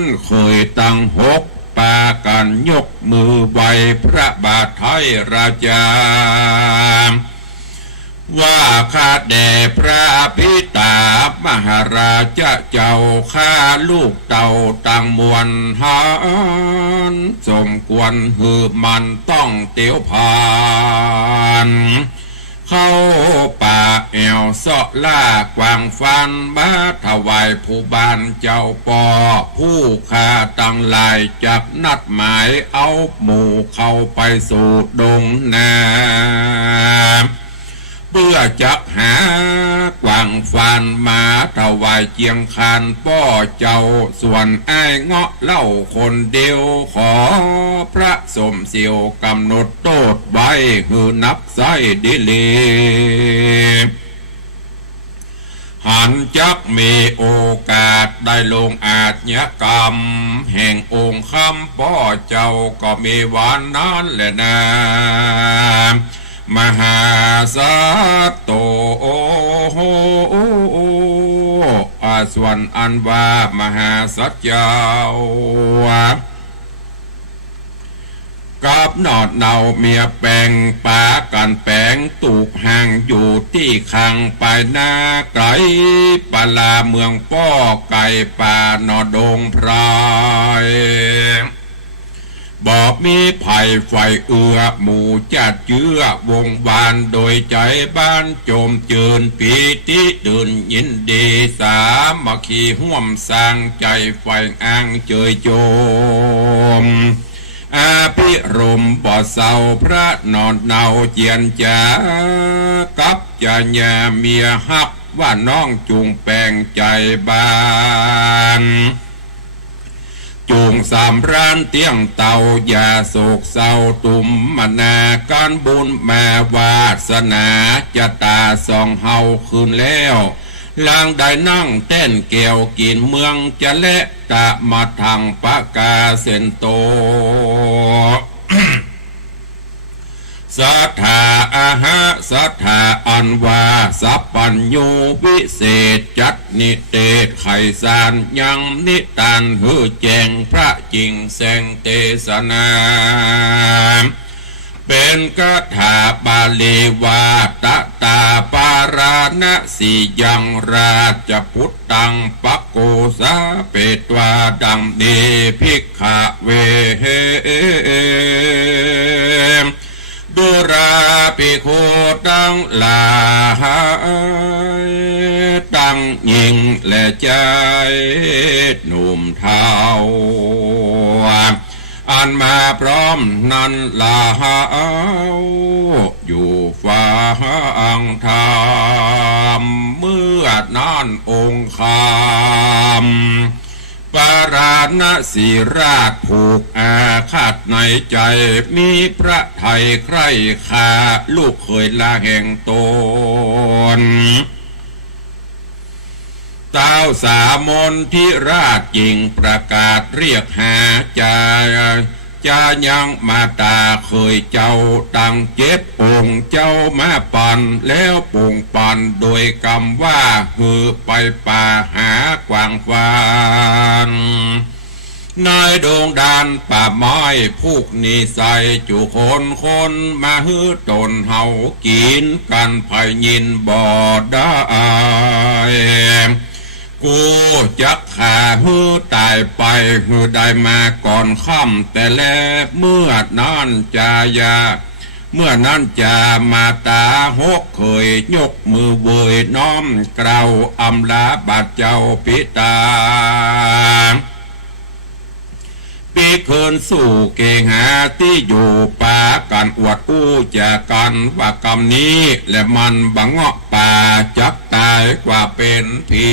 นเคยตั้งหกปากันยกมือไหวพระบาทไทยราชาว่าข้าแด่พระพิตามหาราชเจ้าข้าลูกเต่าตั้งมวลหานสมควรหือมันต้องเตียวผ่านเข้าป่าแอวเสาะล่ากวางฟันมาถวายผู้บ้านเจ้าปอผู้ข้าตั้งหลายจับนัดหมายเอาหมู่เข้าไปสู่ดงนาเพื่อจักหากวางฟันมาถวายเจียงคานป้อเจ้าส่วนไอ้เงาะเล่าคนเดียวขอพระสมเสียวกำหนดโทษไว้หือนับไส้ดิลีหันจักมีโอกาสได้ลงอาชญากรรมแห่งองค์คำป้อเจ้าก็มีวันนั้นแหละนะมหาสัตโตส่วนอันว่ามหาสัตเจ้ากับนอดเนาเมียแปลงปากันแปลงตูกห่างอยู่ที่ขังไปหน้าไกลปลาเมืองป้อไก่ป่านอดงไพรบอกมีไผ่ไฟเอือหมู่จัดเจือวงบานโดยใจบ้านโจมเจินปีติตื่นยินดีสามัคคีห่วมสร้างใจไฟอ้างเจยโจมอาภิรมบ่เศร้าพระนอนเนาเจียนจากับจะญาเมียฮักว่าน้องจุงแปลงใจบ้านจูงสามร้านเตียงเต่าอย่าโศกเศร้าตุ่มมนาการบุญแม่วาสนาจะตาส่องเฮาคืนแล้วลางได้นั่งเต้นเกี่ยวกินเมืองจะเละตะมาทางปากกาเส้นโต สัทธาอาหะสัทธาอันว่าสัพพัญญูวิเศษจัดนิเตศไขสารยังนิทานหือแจงพระจริงแสงเทศนา เป็นคาถาบาลีวาตตาปาราณสียังราชพุทธังปักโกสาเปตวาดังเดภิกขเวดุราภิกขุตั้งหลายตั้งยิงและใจหนุ่มเทาอันมาพร้อมนั้นลาอยู่ฟ้าอังธรรมเมื่อนั้นองค์คำปาราณสีราชผูกอาฆาตในใจมีพระไทยใคร่คาลูกเคยลาแห่งตนเต้าสามนที่ราชจิงประกาศเรียกหาจะยังมาตาเคยเจ้าตั้งเจ็บองค์เจ้ามาปันแล้วปุงปันโดยกรรมว่าหือไปป่าหากวางฟานนายดงดานป่าไม้ผูกนิสัยจุคนมาฮื้อตนเฮากินกันไผยินบ่ได้กูจักขาฮื้อตายไปฮื้อได้มาก่อนค่ำแต่แลเมื่อนั้นจะมาตาหกเคยยกมือเวยน้อมกล่าวอำลาบาดเจ้าปิตาปีเคินสู่เกหาที่อยู่ป่ากันอวดอู้จากกันว่ากรรมนี้และมันบังเงาะป่าจักตายกว่าเป็นผี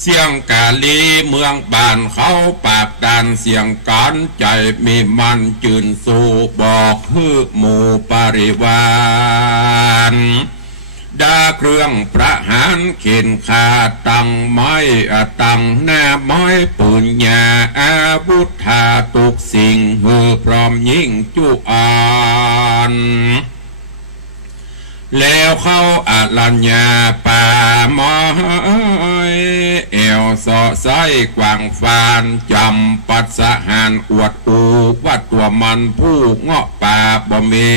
เสียงกาลีเมืองบ้านเขาปากดันเสียงการใจมีมันจืนสู่บอกฮือหมู่ปริวารดาเครื่องประหารเข็นขาตั้งไม้ตั้งหน้าไม้ปืนยาอาวุธธาทุกสิ่งหือพร้อมยิงจุอานแล้วเข้าอาลัญญาป่าไม้เอวสอไส้กวางฟานจำปัสสหานอวดอูว่าตัวมันผู้เงาะป่าบ่มี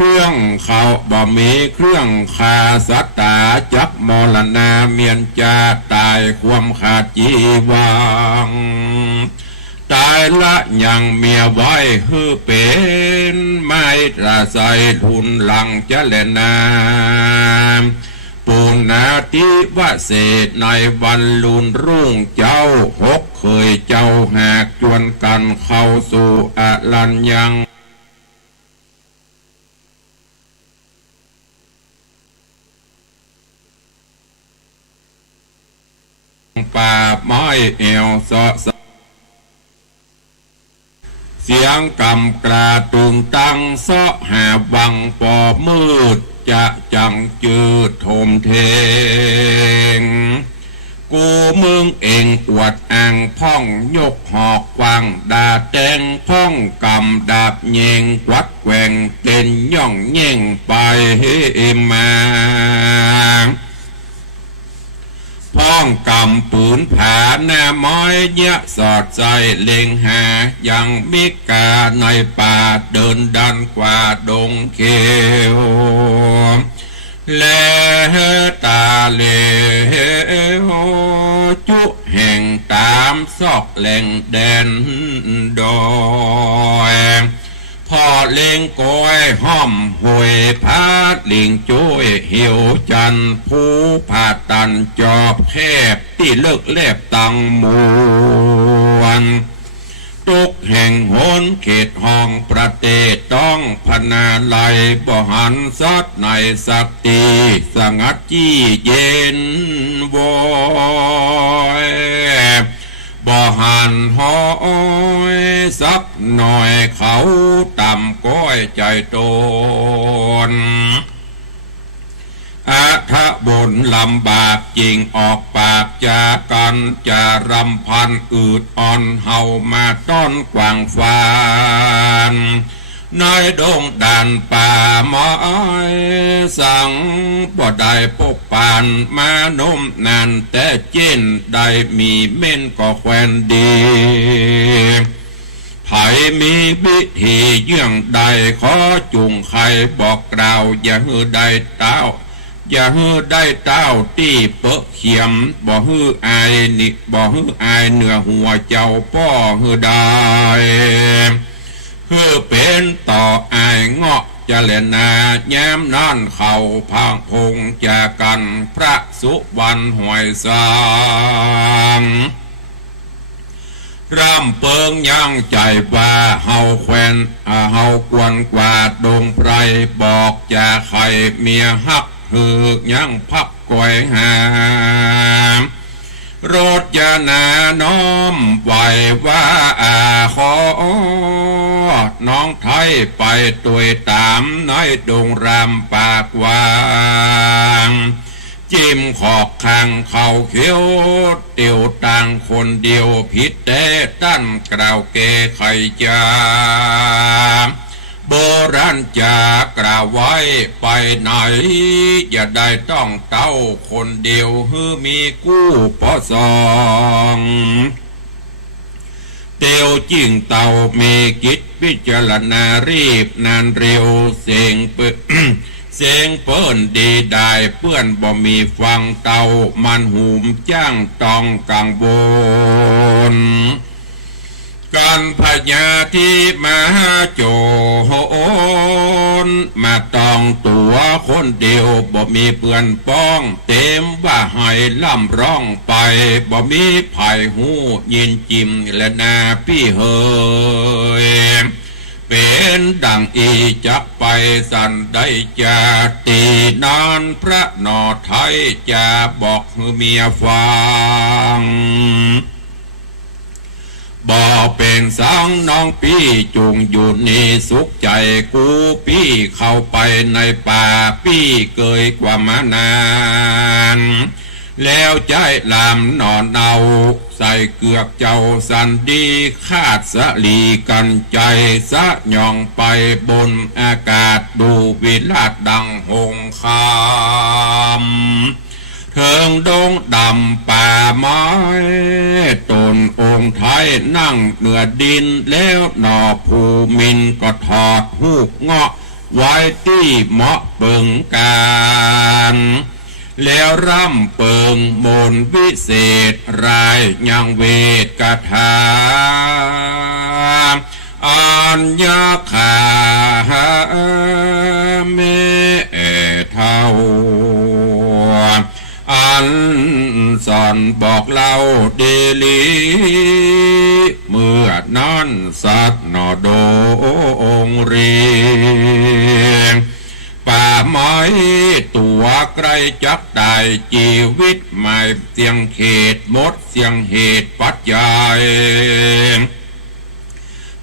เครื่องเขาบ่มีเครื่องคาสัตตาจักมรณาเมียนจาตายความขาดจีวังตายละยังเมียไว้ฮือเป็นไม่ตราใสทุนหลังจะเลนาปูนาติวเศษในวันลุนรุ่งเจ้าหกเคยเจ้าหากจวนกันเข้าสู่อลัญยังป่าไม้เอวสะเสียงกำกราตึงตั้งเสาะหาวังปอมืดจะจังจืดโทมเทงกูมึงเองอวดอ่างพ่องยกหอกวางดาแตงพ่องกำดาบเยงวัดแกว่งเต้นย่องเย่งไปมาพ้องกำปืนผาหน้าไม้เยะสอดใจเล็งหายังมิกาในป่าเดินดันกว่าดงเขียวและตาเลจุแห่งตามซอกแหล่งแดนดอยพ่อเล็งก้อยห้อมหวยพาดลิงจ้วยเหี่ยวจันผู้ผาตันจอบแคบที่เลิกแลบตังมวนตุกแห่งโหนเขตห้องประเทศต้องพนาไลบ่หันซัดในสักตีสงัดจี้เย็นวอยบ่หันห้อยสักหน่อยเขาต่ำก้อยใจตนอาทะบนลำบากจริงออกปากจากกันจะรำพันอืดอ่อนเฮามาต้อนกวางฟานในดงด่านป่าไม้สั่งบ่ได้พบปานมานมนานแต่เจนได้มีเม่นก็แควนดีพ ไผมีวิธีเยื่องใดขอจุงใครบอกกล่าวอย่าฮือได้เต้าอย่าฮือได้เต้าตีเปะเขียมบ่ฮืออายนิบ่ฮืออายเหนือหัวเจ้าป้อฮือได้ฮือเป็นต่ออายเงาะจะเล่นนาแย้มนั่นเข่าพังพงจากกันพระสุวรรณหวยสางร่ำเปิงยังใจว่าเฮาแควนเฮากวนกวาดดงไพรบอกจะใครเมียฮักหือยังพักก่อยหามรถยานาน้อมไหวว่าขอน้องไทยไปตุยตามน้อยดงรำปากวางจิ้มขอกข้างเขาเขียวเตียวต่างคนเดียวผิดแต่ตั้นกล่าวเกไขจาโบราณจะกล่าวไว้ไปไหนอย่าได้ต้องเต้าคนเดียวฮือมีกู้ปอสองเตียวจิ้งเต่ามีกิจพิจารณารีบนานเร็วเสียงเปิ้นดีได้เพื่อนบ่มีฟังเต่ามันหูมจ้างต้องกังวลการพญาที่มาโจนมาต้องตัวคนเดียวบ่มีเพื่อนป้องเต็มว่าให้ล่ำร้องไปบ่มีไผ่หูยินจิมและนาพี่เฮยเป็นดังอีจักไปสันได้จะตีนานพระนอไทยจะบอกเมียฟังบ่เป็นสังน้องพี่จุงอยู่นี่สุขใจกูพี่เข้าไปในป่าพี่เกยกว่ามานานแล้วใจลำนอนเอาใส่เกือกเจ้าสันดีคาดสลีกันใจสะย่องไปบนอากาศดูวิลาศดังหงคามเถิงดงดำป่าไม้ตนองค์ไทยนั่งเหนือดินแล้วนอภูมินก็ถอดหูกเงาะไว้ที่เหมาะเบิงการแล้วร่ำเปิงมนวิเศษรายยังเวทกถาอัญญาขาเมเท่าอันสอนบอกเล่าเดลีเมื่อนั้นสัตว์นอโดองเรียงป่าไม้ตัวไกลจักได้ชีวิตใหม่เสียงเขตหมดเสียงเหตุปัจจัย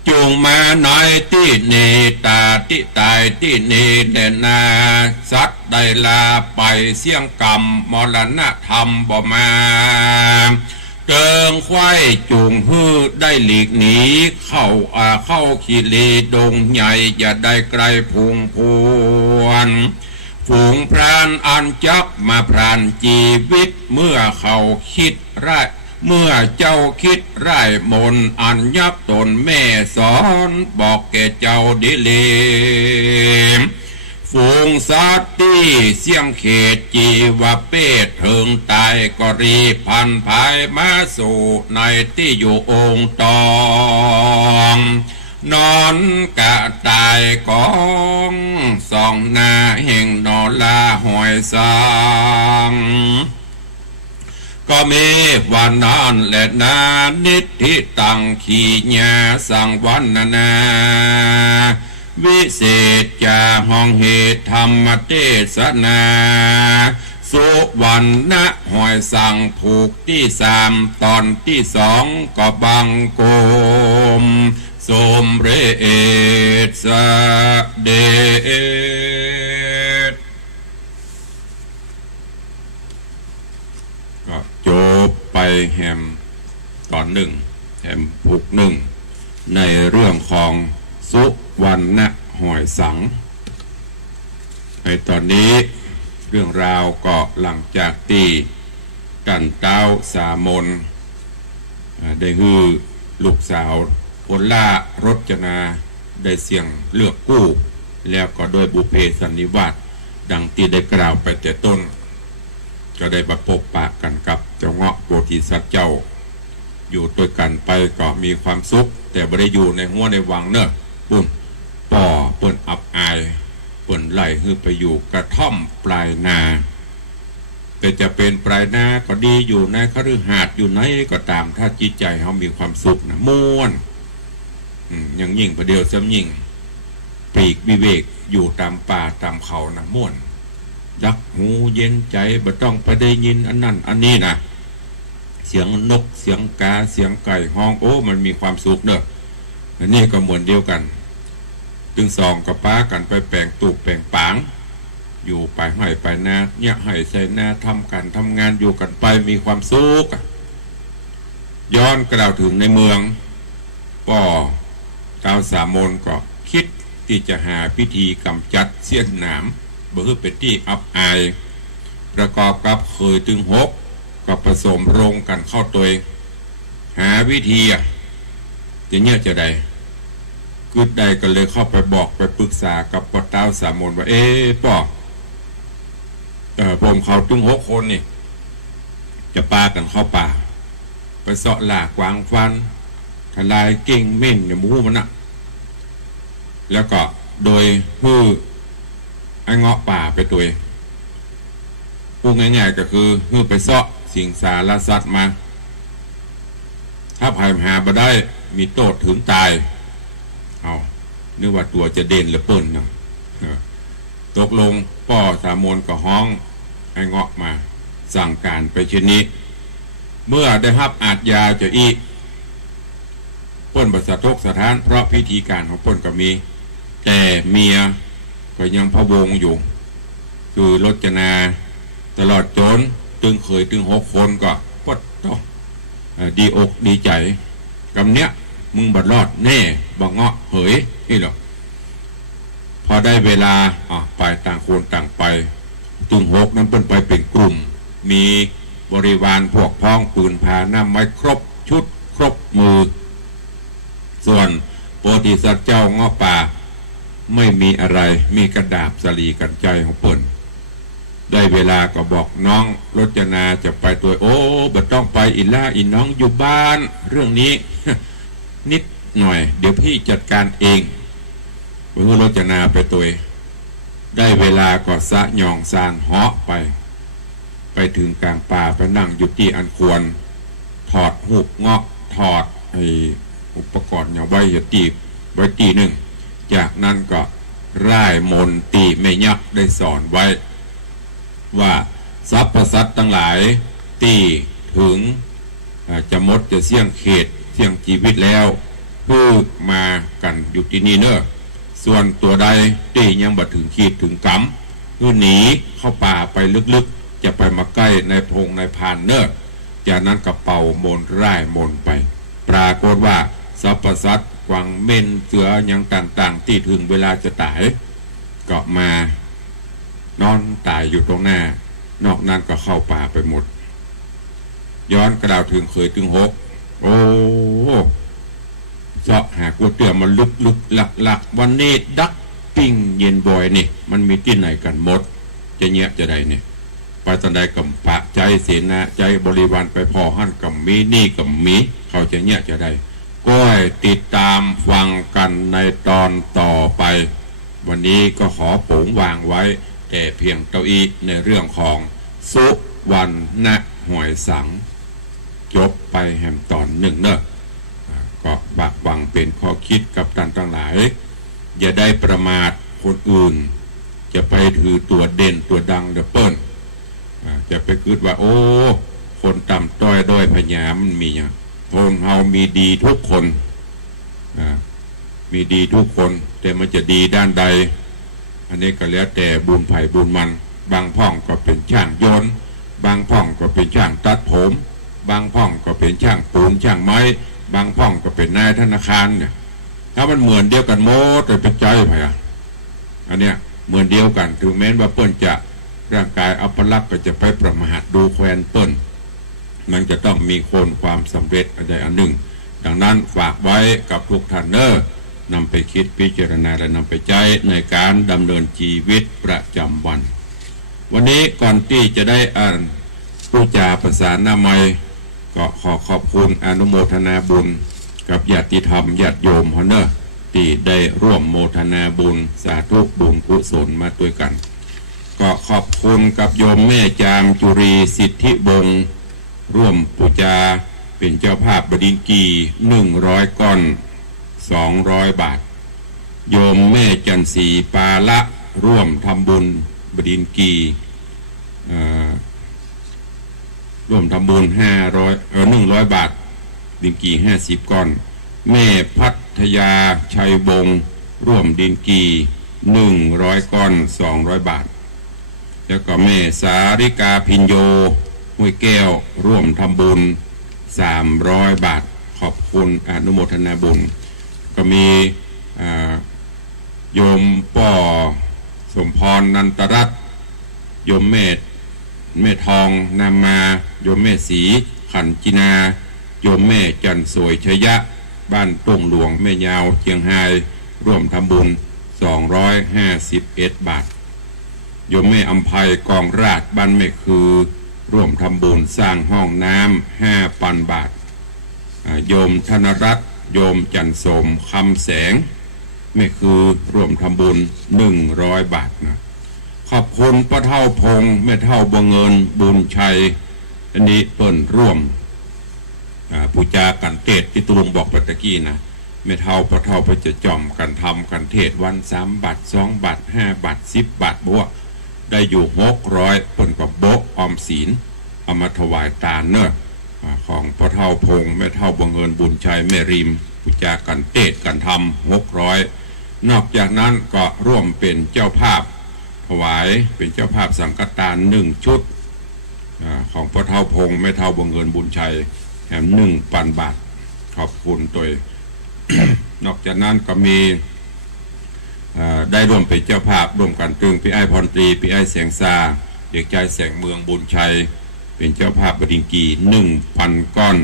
จงมาหน่อยที่นี่ตาที่ตายที่นี่แดนนาสัตว์ได้ลาไปเสียงกรรมมรณะธรรมบ่มาเกิงควายจุงฮื้อได้หลีกหนีเข้าขีรีดงใหญ่อย่าได้ไกลพุงพวนฝูงพรานอันจับมาพรานชีวิตเมื่อเขาคิดร้ายเมื่อเจ้าคิดร้ายมนอันยับตนแม่สอนบอกแก่เจ้าดิเลมฝูงสัตว์ที่เสียงเขตจีวะเป้เถิงตายก็รีพันภายมาสู่ในที่อยู่องค์ตองนอนกะตายกองส่องหน้าแห่งนอลาหอยสังก็มีวันนั้นและนานิทิตังขีญาสังวันนาวิเศษจาห้องเหตุธรรมเทศนาสุวรรณะหอยสังผูกที่3ตอนที่2ก็บังโกมสมเรศเดชก็จบไปแฮมตอน1แฮมผูก1ในเรื่องของสุวรรณะหอยสังในตอนนี้เรื่องราวก็หลังจากที่กันเต้าสามนได้ฮือลูกสาว ผลล่ารจนาได้เสียงเลือกกู้แล้วก็โดยบุพเพสันนิวาสดังที่ได้กล่าวไปแต่ต้นก็ได้มาพบปะกันกับเจ้าเงาะโพธิสัตว์เจ้าอยู่ด้วยกันไปก็มีความสุขแต่ไม่ได้อยู่ในหัวในวังเนอะปุ่นป่อเปิ่นอับอายเปิ่นไหลคือไปอยู่กระท่อมปลายนาแต่จะเป็นปลายนาก็ดีอยู่ในคฤหาสน์อยู่ไหนก็ตามถ้าจิตใจเขามีความสุขนะม่วนยังยิ่งประเดี๋ยวซ้ำยิ่งปีกวิเวกอยู่ตามป่าตามเขานะม่วนดักหูเย็นใจบ่ต้องไปได้ยินอันนั้นอันนี้นะเสียงนกเสียงกาเสียงไก่ห้องโอ้มันมีความสุขเนอะอันนี้ก็เหมือนเดียวกันตึงสองกับป้ากันไปแปลงตูกแปลงปางอยู่ไปให้ไปนาเนี่ยให้ใส่นาทำกันทำงานอยู่กันไปมีความสุขย้อนกล่าวถึงในเมืองป่อท้าวสามนก็คิดที่จะหาพิธีกำจัดเสี้ยนหนามเพื่อเป็นที่อับอายประกอบกับเคยตึงหกก็ผสมโรงกันเข้าตัวเองหาวิธีจะเนี่ยจะได้กึดใดก็เลยเข้าไปบอกไปปรึกษากับป่อท้าวสามนว่าป่อผมเขาตึง6 คนนี่จะปากันเข้าป่าไปเสาะหลากวางฟันทลายเก่งเม่นเนี่ยมูมันนะแล้วก็โดยผู้ไอ้เงาะป่าไปตัวพูดง่ายๆก็คือผู้ไปเสาะสิ่งสารสัตว์มาถ้าภัยหาบ่ได้มีโทษถึงตายเอานึกว่าตัวจะเด่นหรือเปิ่นเนาะตกลงป่อสามนก็ห้องไอ้เงาะมาสั่งการไปเช่นนี้เมื่อได้รับอาจยาจะอีป้นบสะทกสถานเพราะพิธีการของป้นก็มีแต่เมียก็ยังพะวงอยู่คือรจนาตลอดจนตึงเคยตึง6 คนก็ปดต้องดีอกดีใจกำเนี้ยมึงบัดรอดแน่บังเงาะเหยนี่หรอพอได้เวลาไปต่างคนต่างไปตึง6นั้นเปิ้นไปเป็นกลุ่มมีบริวารพวกพ้องปืนพาหน้าไม้ครบชุดครบมือส่วนโพธิสัตว์เจ้าเงาะป่าไม่มีอะไรมีกระดาบสลีกันใจของเปิ้นได้เวลาก็บอกน้องรจนาจะไปตัวโอ้บ่ต้องไปอีล่าอีน้องอยู่บ้านเรื่องนี้ นิดหน่อยเดี๋ยวพี่จัดการเองเมื่อรจนาไปตัวได้เวลาก็สะหย่องซานเหาะไปถึงกลางป่าไปนั่งอยู่ที่อันควรถอดหูกเงาะถอดไออุปกรณ์อย่างไว้อย่าตีไว้ตีหนึ่งจากนั้นก็ร่ายมนตีไม่ยักได้สอนไว้ว่าสรรพสัตว์ทั้งหลายตีถึงจะมดจะเสี่ยงเขตเสี่ยงชีวิตแล้วพูดมากันอยู่ที่นี่เนอะส่วนตัวใดตียังบ่ถึงขีดถึงกำคือหนีเข้าป่าไปลึกๆจะไปมาใกล้ในพงในพานเนอะจากนั้นก็เป่ามนร่ายมนไปปรากฏว่าสรรพสัตว์กวางเม่นเสืออย่างต่างๆที่ถึงเวลาจะตายก็มานอนตายอยู่ตรงหน้านอกนั้นก็เข้าป่าไปหมดย้อนกล่าวถึงเคยถึง6โอ้เสาะหาก๋วยเตี๋ยวมันลึกๆหลักๆวันนี้ดักปิ้งเย็นบ่อยนี่มันมีที่ไหนกันหมดจะเงี้ยจะได้เนี่ยไปตอนใดกับพระใจเสนาใจบริวารไปพอหั่นกับมีนี่กับมีเขาจะเงี้ยจะได้ก็ให้ติดตามฟังกันในตอนต่อไปวันนี้ก็ขอโป่งวางไว้แต่เพียงเก้าอี้ในเรื่องของสุวรรณหวยสังจบไปแห่งตอน1เนอะก็ฝากฟังเป็นข้อคิดกับท่านทั้งหลายอย่าได้ประมาทคนอื่นจะไปถือตัวเด่นตัวดังเดเปิ้ลจะไปคิดว่าโอ้คนต่ำต้อยด้อยพญามันมีอย่างคนเฮามีดีทุกคนมีดีทุกคนแต่มันจะดีด้านใดอันนี้ก็แล้วแต่บุญไผ่บุญมันบางพ่องก็เป็นช่างยนต์บางพ่องก็เป็นช่างตัดผมบางพ่องก็เป็นช่างปูนช่างไม้บางพ่องก็เป็นนายธนาคารเนี่ยถ้ามันเหมือนเดียวกันโมดเลยเป็นใจไปอันเนี้ยเหมือนเดียวกันถึงแม้ว่าเปิ้นจะร่างกายอัปลักษณ์ก็จะไปประมาทดูแควนเปิ้นมันจะต้องมีคนความสำเร็จอะไรอันหนึ่ง ดังนั้นฝากไว้กับทุกท่านเนอร์นำไปคิดพิจารณาและนำไปใช้ในการดำเนินชีวิตประจำวันวันนี้ก่อนที่จะได้อ่านผู้จาประสานหน้าไมค์ก็ขอขอบคุณอนุโมทนาบุญกับญาติธรรมญาติโยมเนอร์ที่ได้ร่วมโมทนาบุญสาธุบุญกุศลมาด้วยกันก็ขอบคุณกับโยมแม่จางจุรีสิทธิบงศ์ร่วมปูจาเป็นเจ้าภาพบดินกี100 ก้อน200 บาทโยมแม่จันสีปาละร่วมทำบุญบดินกีร่วมทำบุญ100 บาทดินกี50 ก้อนแม่พัทยาชัยวงศ์ร่วมดินกี100 ก้อน200 บาทแล้วก็แม่สาริกาพิญโยห้วยแก้วร่วมทำบุญ300 บาทขอบคุณอนุโมทนาบุญก็มีโยมป่อสมพรนันตรัตน์โยมแม่ทองนามาโยมแม่ศรีขันจินาโยมแม่จันสวยชยะบ้านต้งหลวงแม่ยาวเชียงไฮ้ร่วมทำบุญ251 บาทโยมแม่อัมภัยกองราชบ้านแม่คือร่วมทำบุญสร้างห้องน้ำ5,000 บาทโยมธนรัตน์โยมจันสมคำแสงแม่คือร่วมทำบุญ100 บาทนะขอบคุณป้าเท่าพงแม่เท่าบังเงินบุญชัยอันนี้เปิ้นร่วมปูจากันเทศที่ตุลุงบอกปัตตะกี้นะแม่เท่าป้าเท่าไปจะจอมกันทำกันเทศวัน3 บาท2 บาท5 บาท10 บาทบัวได้อยู่600เปิ้นกับโบะออมศีลเอามาถวายตาเนอะของพ่อเท่าพงแม่เท่าบังเอิญบุญชัยแม่ริมปูจากันเทศกันทำ600นอกจากนั้นก็ร่วมเป็นเจ้าภาพถวายเป็นเจ้าภาพสังฆทาน1 ชุดของพ่อเท่าพงแม่เท่าบังเอิญบุญชัยแถม1,000 บาทขอบคุณตัวนอกจากนั้นก็มีได้ร่วมเป็นเจ้าภาพร่วมกันตึงพี่ไอ้พรตรีพี่ไอ้แสงซาเด็กชายแสงเมืองบุญชัยเป็นเจ้าภาพบดินกี1,000 ก้อน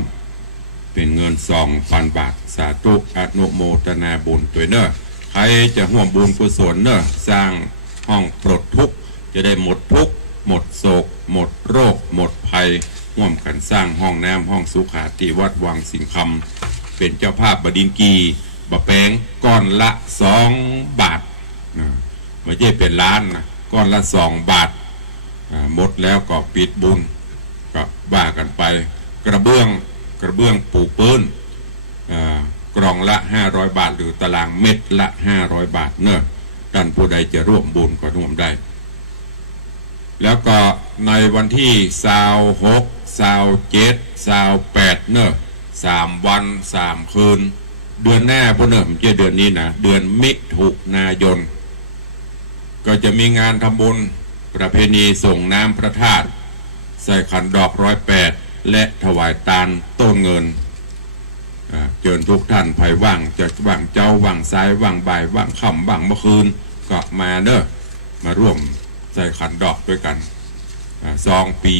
เป็นเงิน2,000 บาทสาธุอนุโมทนาบุญตัวเนอะใครจะร่วมบุญกุศลเนอะสร้างห้องปลดทุกข์จะได้หมดทุกข์หมดโศกหมดโรคหมดภัยร่วมกันสร้างห้องน้ำห้องสุขาที่วัดวังสิงคำเป็นเจ้าภาพบดินกีบะแปงก้อนละ2 บาทไม่ใช่เป็นล้านนะก้อนละ2 บาทหมดแล้วก็ปิดบุญก็ว่ากันไปกระเบื้องปูปืนกล่องละ500 บาทหรือตารางเม็ดละ500 บาทเนอะท่านผู้ใดจะร่วมบุญก็ร่วมได้แล้วก็ในวันที่26 27 28เนอะ3 วัน 3 คืนเดือนหน้าพวกเนอะไม่ใช่เดือนนี้นะเดือนมิถุนายนก็จะมีงานทำบุญประเพณีส่งน้ำพระธาตุใส่ขันดอก108และถวายตาลต้นเงินเชิญทุกท่านภายว่างจะว่างเจ้าว่างซ้ายว่างบ่ายว่างค่ำว่างเมื่อคืนก็มาเนอะมาร่วมใส่ขันดอกด้วยกัน2 ปี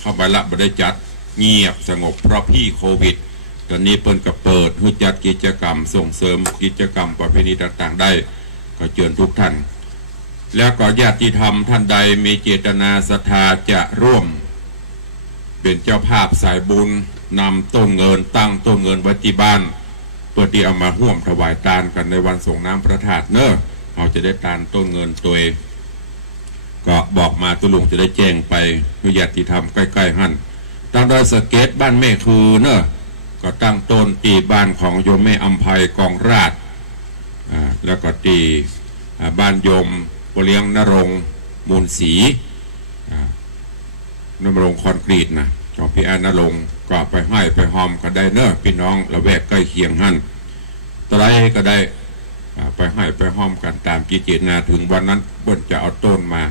เข้าไปละบ่ได้จัดเงียบสงบเพราะพี่โควิดตอนนี้เปิ้นก็เปิดให้จัดกิจกรรมส่งเสริมกิจกรรมประเพณีต่างๆได้ก็เชิญทุกท่านแล้วก็ญาติธรรมท่านใดมีเจตนาศรัทธาจะร่วมเป็นเจ้าภาพสายบุญนำต้นเงินตั้งต้นเงินไว้ที่บ้านเพื่อที่เอามาร่วมถวายทานกันในวันส่งน้ำพระธาตุเนอะเราจะได้ทานต้นเงินตัวก็บอกมาตุลุงจะได้แจ้งไปญาติธรรมใกล้ๆหั่นตั้งโดยสเก็ตบ้านแม่คือเนอะก็ตั้งต้นที่บ้านของโยมแม่อัมภัยกองราชแล้วก็ที่บ้านโยมบเลียงนรงมูลศรีนรงคอนกรีตนะของพี่อานรงก็ไปให้ไปหอมก็ได้เนอะพี่น้องละแวกใกล้เคียงหั่นตะไลก็ได้ไปให้ไปหอมกันตามกิจเจตนาถึงวันนั้นเปิ้นจะเอาต้นมา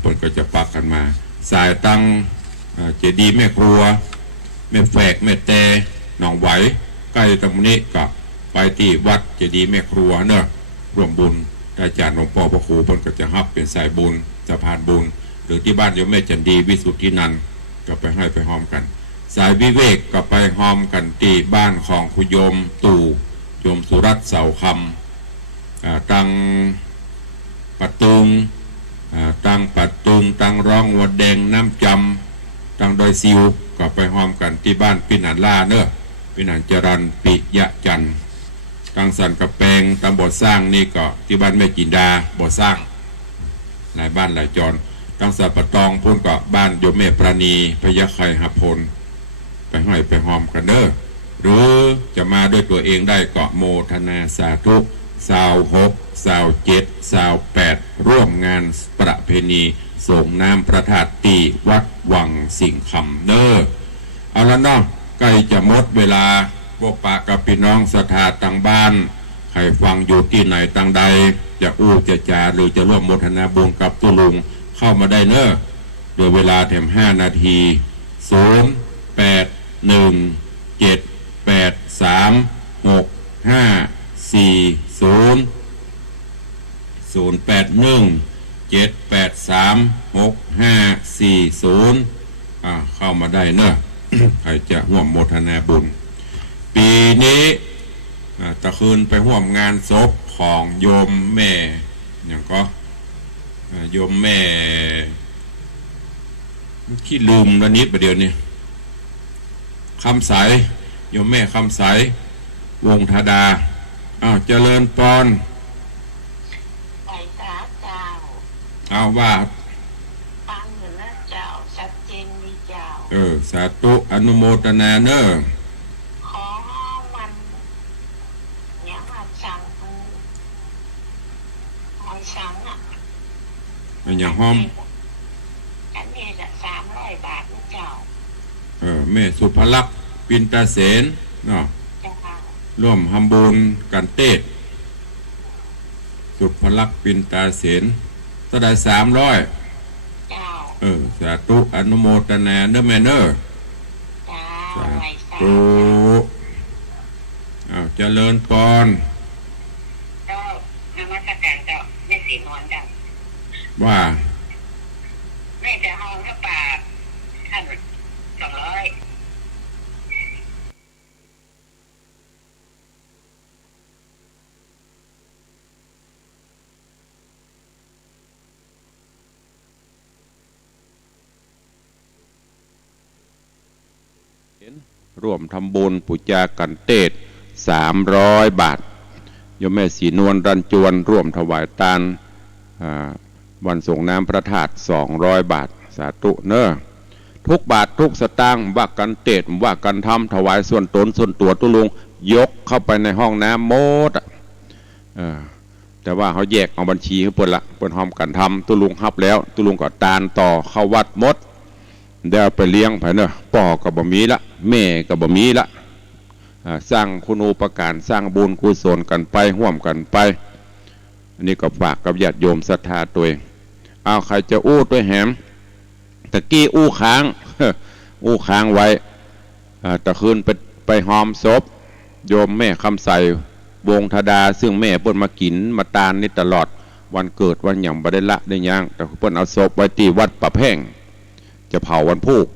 เปิ้นก็จะปักกันมาสายตั้งเจดีย์แม่ครัวแม่แฝกแม่แต่หนองไหวใกล้ตรงนี้ก็ไปที่วัดเจดีย์แม่ครัวเนอะร่วมบุญอาจารย์หลวงพ่อพระครูเพิ่นก็จะฮับเป็นสายบุญสะพานบุญหรือที่บ้านโยมแม่จันดีวิสุทธินันท์ก็ไปให้ไปหอมกัน สายวิเวกก็ไปหอมกันตีบ้านของคุโยมตู่โยมสุรัตน์เสาคำตังปัดตุงตังปัดตุงตังร้องวัดแดงน้ำจำตังดอยซิวก็ไปหอมกันที่บ้านปินันล่าเนอะปินันจรันปิยะจันตังสันกระแปงตำบลสร้างนี่ก็ที่บ้านแม่จินดาบ่อสร้างหลายบ้านหลายจรตังสันปะตองพุ่นก็บ้านโยมแม่ปราณีพยาไคหับพลไปห้อยไปหอมกันเด้อหรือจะมาด้วยตัวเองได้ก็โมทนาสาธุสาว6สาว7สาว8ร่วมงานประเพณีส่งน้ำพระธาตุตีวัดวังสิงห์คำเด้อเอาละเนาะใกล้จะหมดเวลาพวกปะกับพี่น้องศรัทธาต่างบ้านใครฟังอยู่ที่ไหนต่างใดจะอู้จะจาหรือจะร่วมโมทนาบุญกับตุลุงเข้ามาได้เนอะโดยเวลาแถม5 นาที0 8 1 7 8 3 6 5 4 0 0 8 1 7 8 3 6 5 4 0เข้ามาได้เนอะ ใครจะร่วมโมทนาบุญปีนี้ตะคืนไปร่วมงานศพของโยมแม่อย่างก็โยมแม่ขี้ลืมแล้วนิดประเดี๋ยวนี้คำใสโยมแม่คำใสวงธดาเจริญปอนไปสาเจ้าว่าฟังอยู่นะเจ้าชัดเจนดีเจ้าสาธุอนุโมทนาเนอะขอมันเนี่ยมาสั่งหอยสังเป็นอย่างห้อมอันนี้จะ300 บาทนะเจ้าแม่สุภลักษณ์ปินตาเสนเนาะร่วมทำบุญกันเตศสุภลักษณ์ปินตาเสนก็ได้300สาธุอนุโมทนาเนอะแม่เนอะสาธุเจริญพรเจ้านมัสการเจ้าแม่สีนวลเจ้าว่าแม่จะเอาถ้าป่าท่าน200ร่วมทำบุญปุจากันเตศ300 บาทโยมแม่ศรีนวลรันจวนร่วมถวายทานวันส่งน้ำพระธาตุ200 บาทสาธุเนอะทุกบาททุกสตางค์ว่ากันเตศว่ากันทำถวายส่วนตนส่วนตัวตุลุงยกเข้าไปในห้องน้ำโมดแต่ว่าเขาแยกเอาบัญชีให้เปิดละเปิดห้องกันทำตุลุงฮับแล้วตุลุงก็ตานต่อเข้าวัดมดเดี๋ยวไปเลี้ยงไผ่เนอะพ่อกับบะมีละแม่กับบะมีละสร้างคุณูปการสร้างบุญกุศลกันไปห่วมกันไปอันนี้ก็ฝากกับญาติโยมศรัทธาตัวเองใครจะอู้ตัวแหมตะกี้อู้ค้างอู้ค้างไว้ตะคืนไปหอมศพโยมแม่คำใสวงธดาซึ่งแม่เปิ้นมากินมาตานนี่ตลอดวันเกิดวันหย่ำบ่ได้ละได้ย่างแต่เปิ้นเอาศพไว้ที่วัดประแพงจะเผาวันพุธ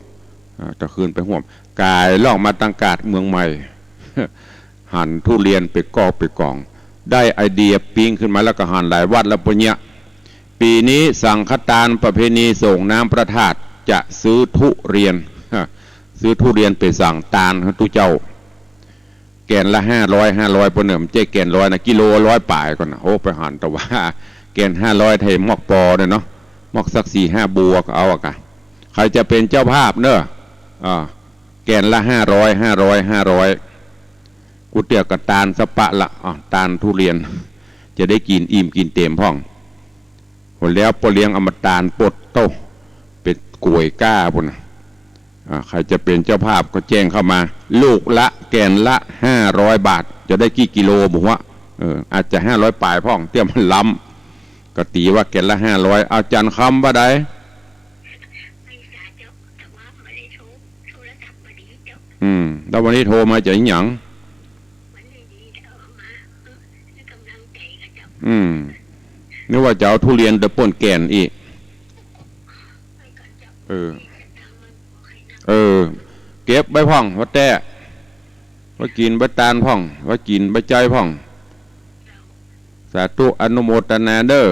ตะคืนไปห่วมกายล่องมาตังกาดเมืองใหม่หั่นทุเรียนไปกองได้ไอเดียปิ้งขึ้นมาแล้วก็หั่นหลายวัดแล้วปุ่นเนี่ยปีนี้สังฆทานประเพณีส่งน้ำพระธาตุจะซื้อทุเรียนไปสั่งตาลทุเจ้าแกนละ500ปนเหนิมเจ๊แกน100นะกิโล100ป่ายก่อนนะโอ้ไปหั่นแต่ว่าแกน500ไทยมอกปอเนี่ยเนาะมอกสัก4-5 บัวก็เอาอะใครจะเป็นเจ้าภาพเนอะแกนละ500กูเตียกกับตาลสปะละตาลทุเรียนจะได้กินอิ่มกินเต็มพ่องหมดแล้วปเลี้ยงอมตาลปดโตเป็ดกล้วยก้าพุ่นใครจะเป็นเจ้าภาพก็แจ้งเข้ามาลูกละแกนละ500 บาทจะได้กี่กิโลบุวะอาจจะ500 ปลายพ่องเตี้ยมันล้ำก็ตีว่าแกนละ500เอาจันคำว่าใดแล้ววันนี้โทรมาจะหยังนึกว่าจะเอาทุเรียนแต่ป่นแก่นอีก เก็บใบพ่องว่าแต่ว่ากินใบตาลพ่องว่ากินใบใจพ่องสาธุอนุโมทนาเด้อ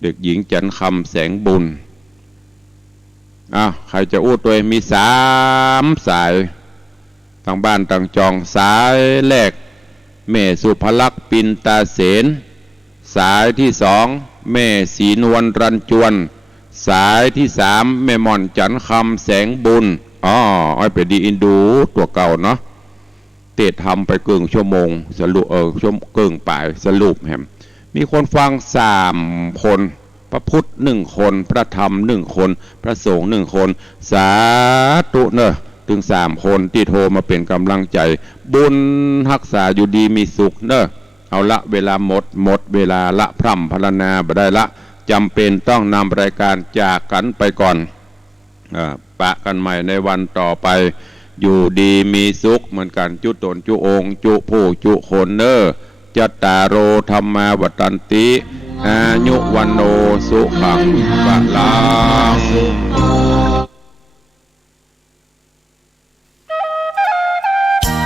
เด็กหญิงจันคำแสงบุญใครจะอู้ตัวมี3 สายทางบ้านต่างจองสายแรกแม่สุภลักษณ์ปินตาเสนสายที่2แม่ศรีนวลรันจวนสายที่3แม่ม่อนจันคำแสงบุญอ้อยไปดีอินดูตัวเก่าเนาะเตะทำไปเกินชั่วโมงสรุปชั่วเกินป่ายสรุปแฮมมีคนฟัง3 คนพระพุทธ1 คนพระธรรม1 คนพระสงฆ์1 คนสาธุเนอะถึง3 คนที่โทรมาเป็นกำลังใจบุญรักษาอยู่ดีมีสุขเนอะเอาละเวลาหมดเวลาละพร่ำพรรณนาบ่ได้ละจำเป็นต้องนำรายการจากกันไปก่อนปะกันใหม่ในวันต่อไปอยู่ดีมีสุขเหมือนกันจุตนจุองค์จุผู้จุคนเนอจัตตาโรธรรมาวัตันติอายุวันโนสุขังพลัง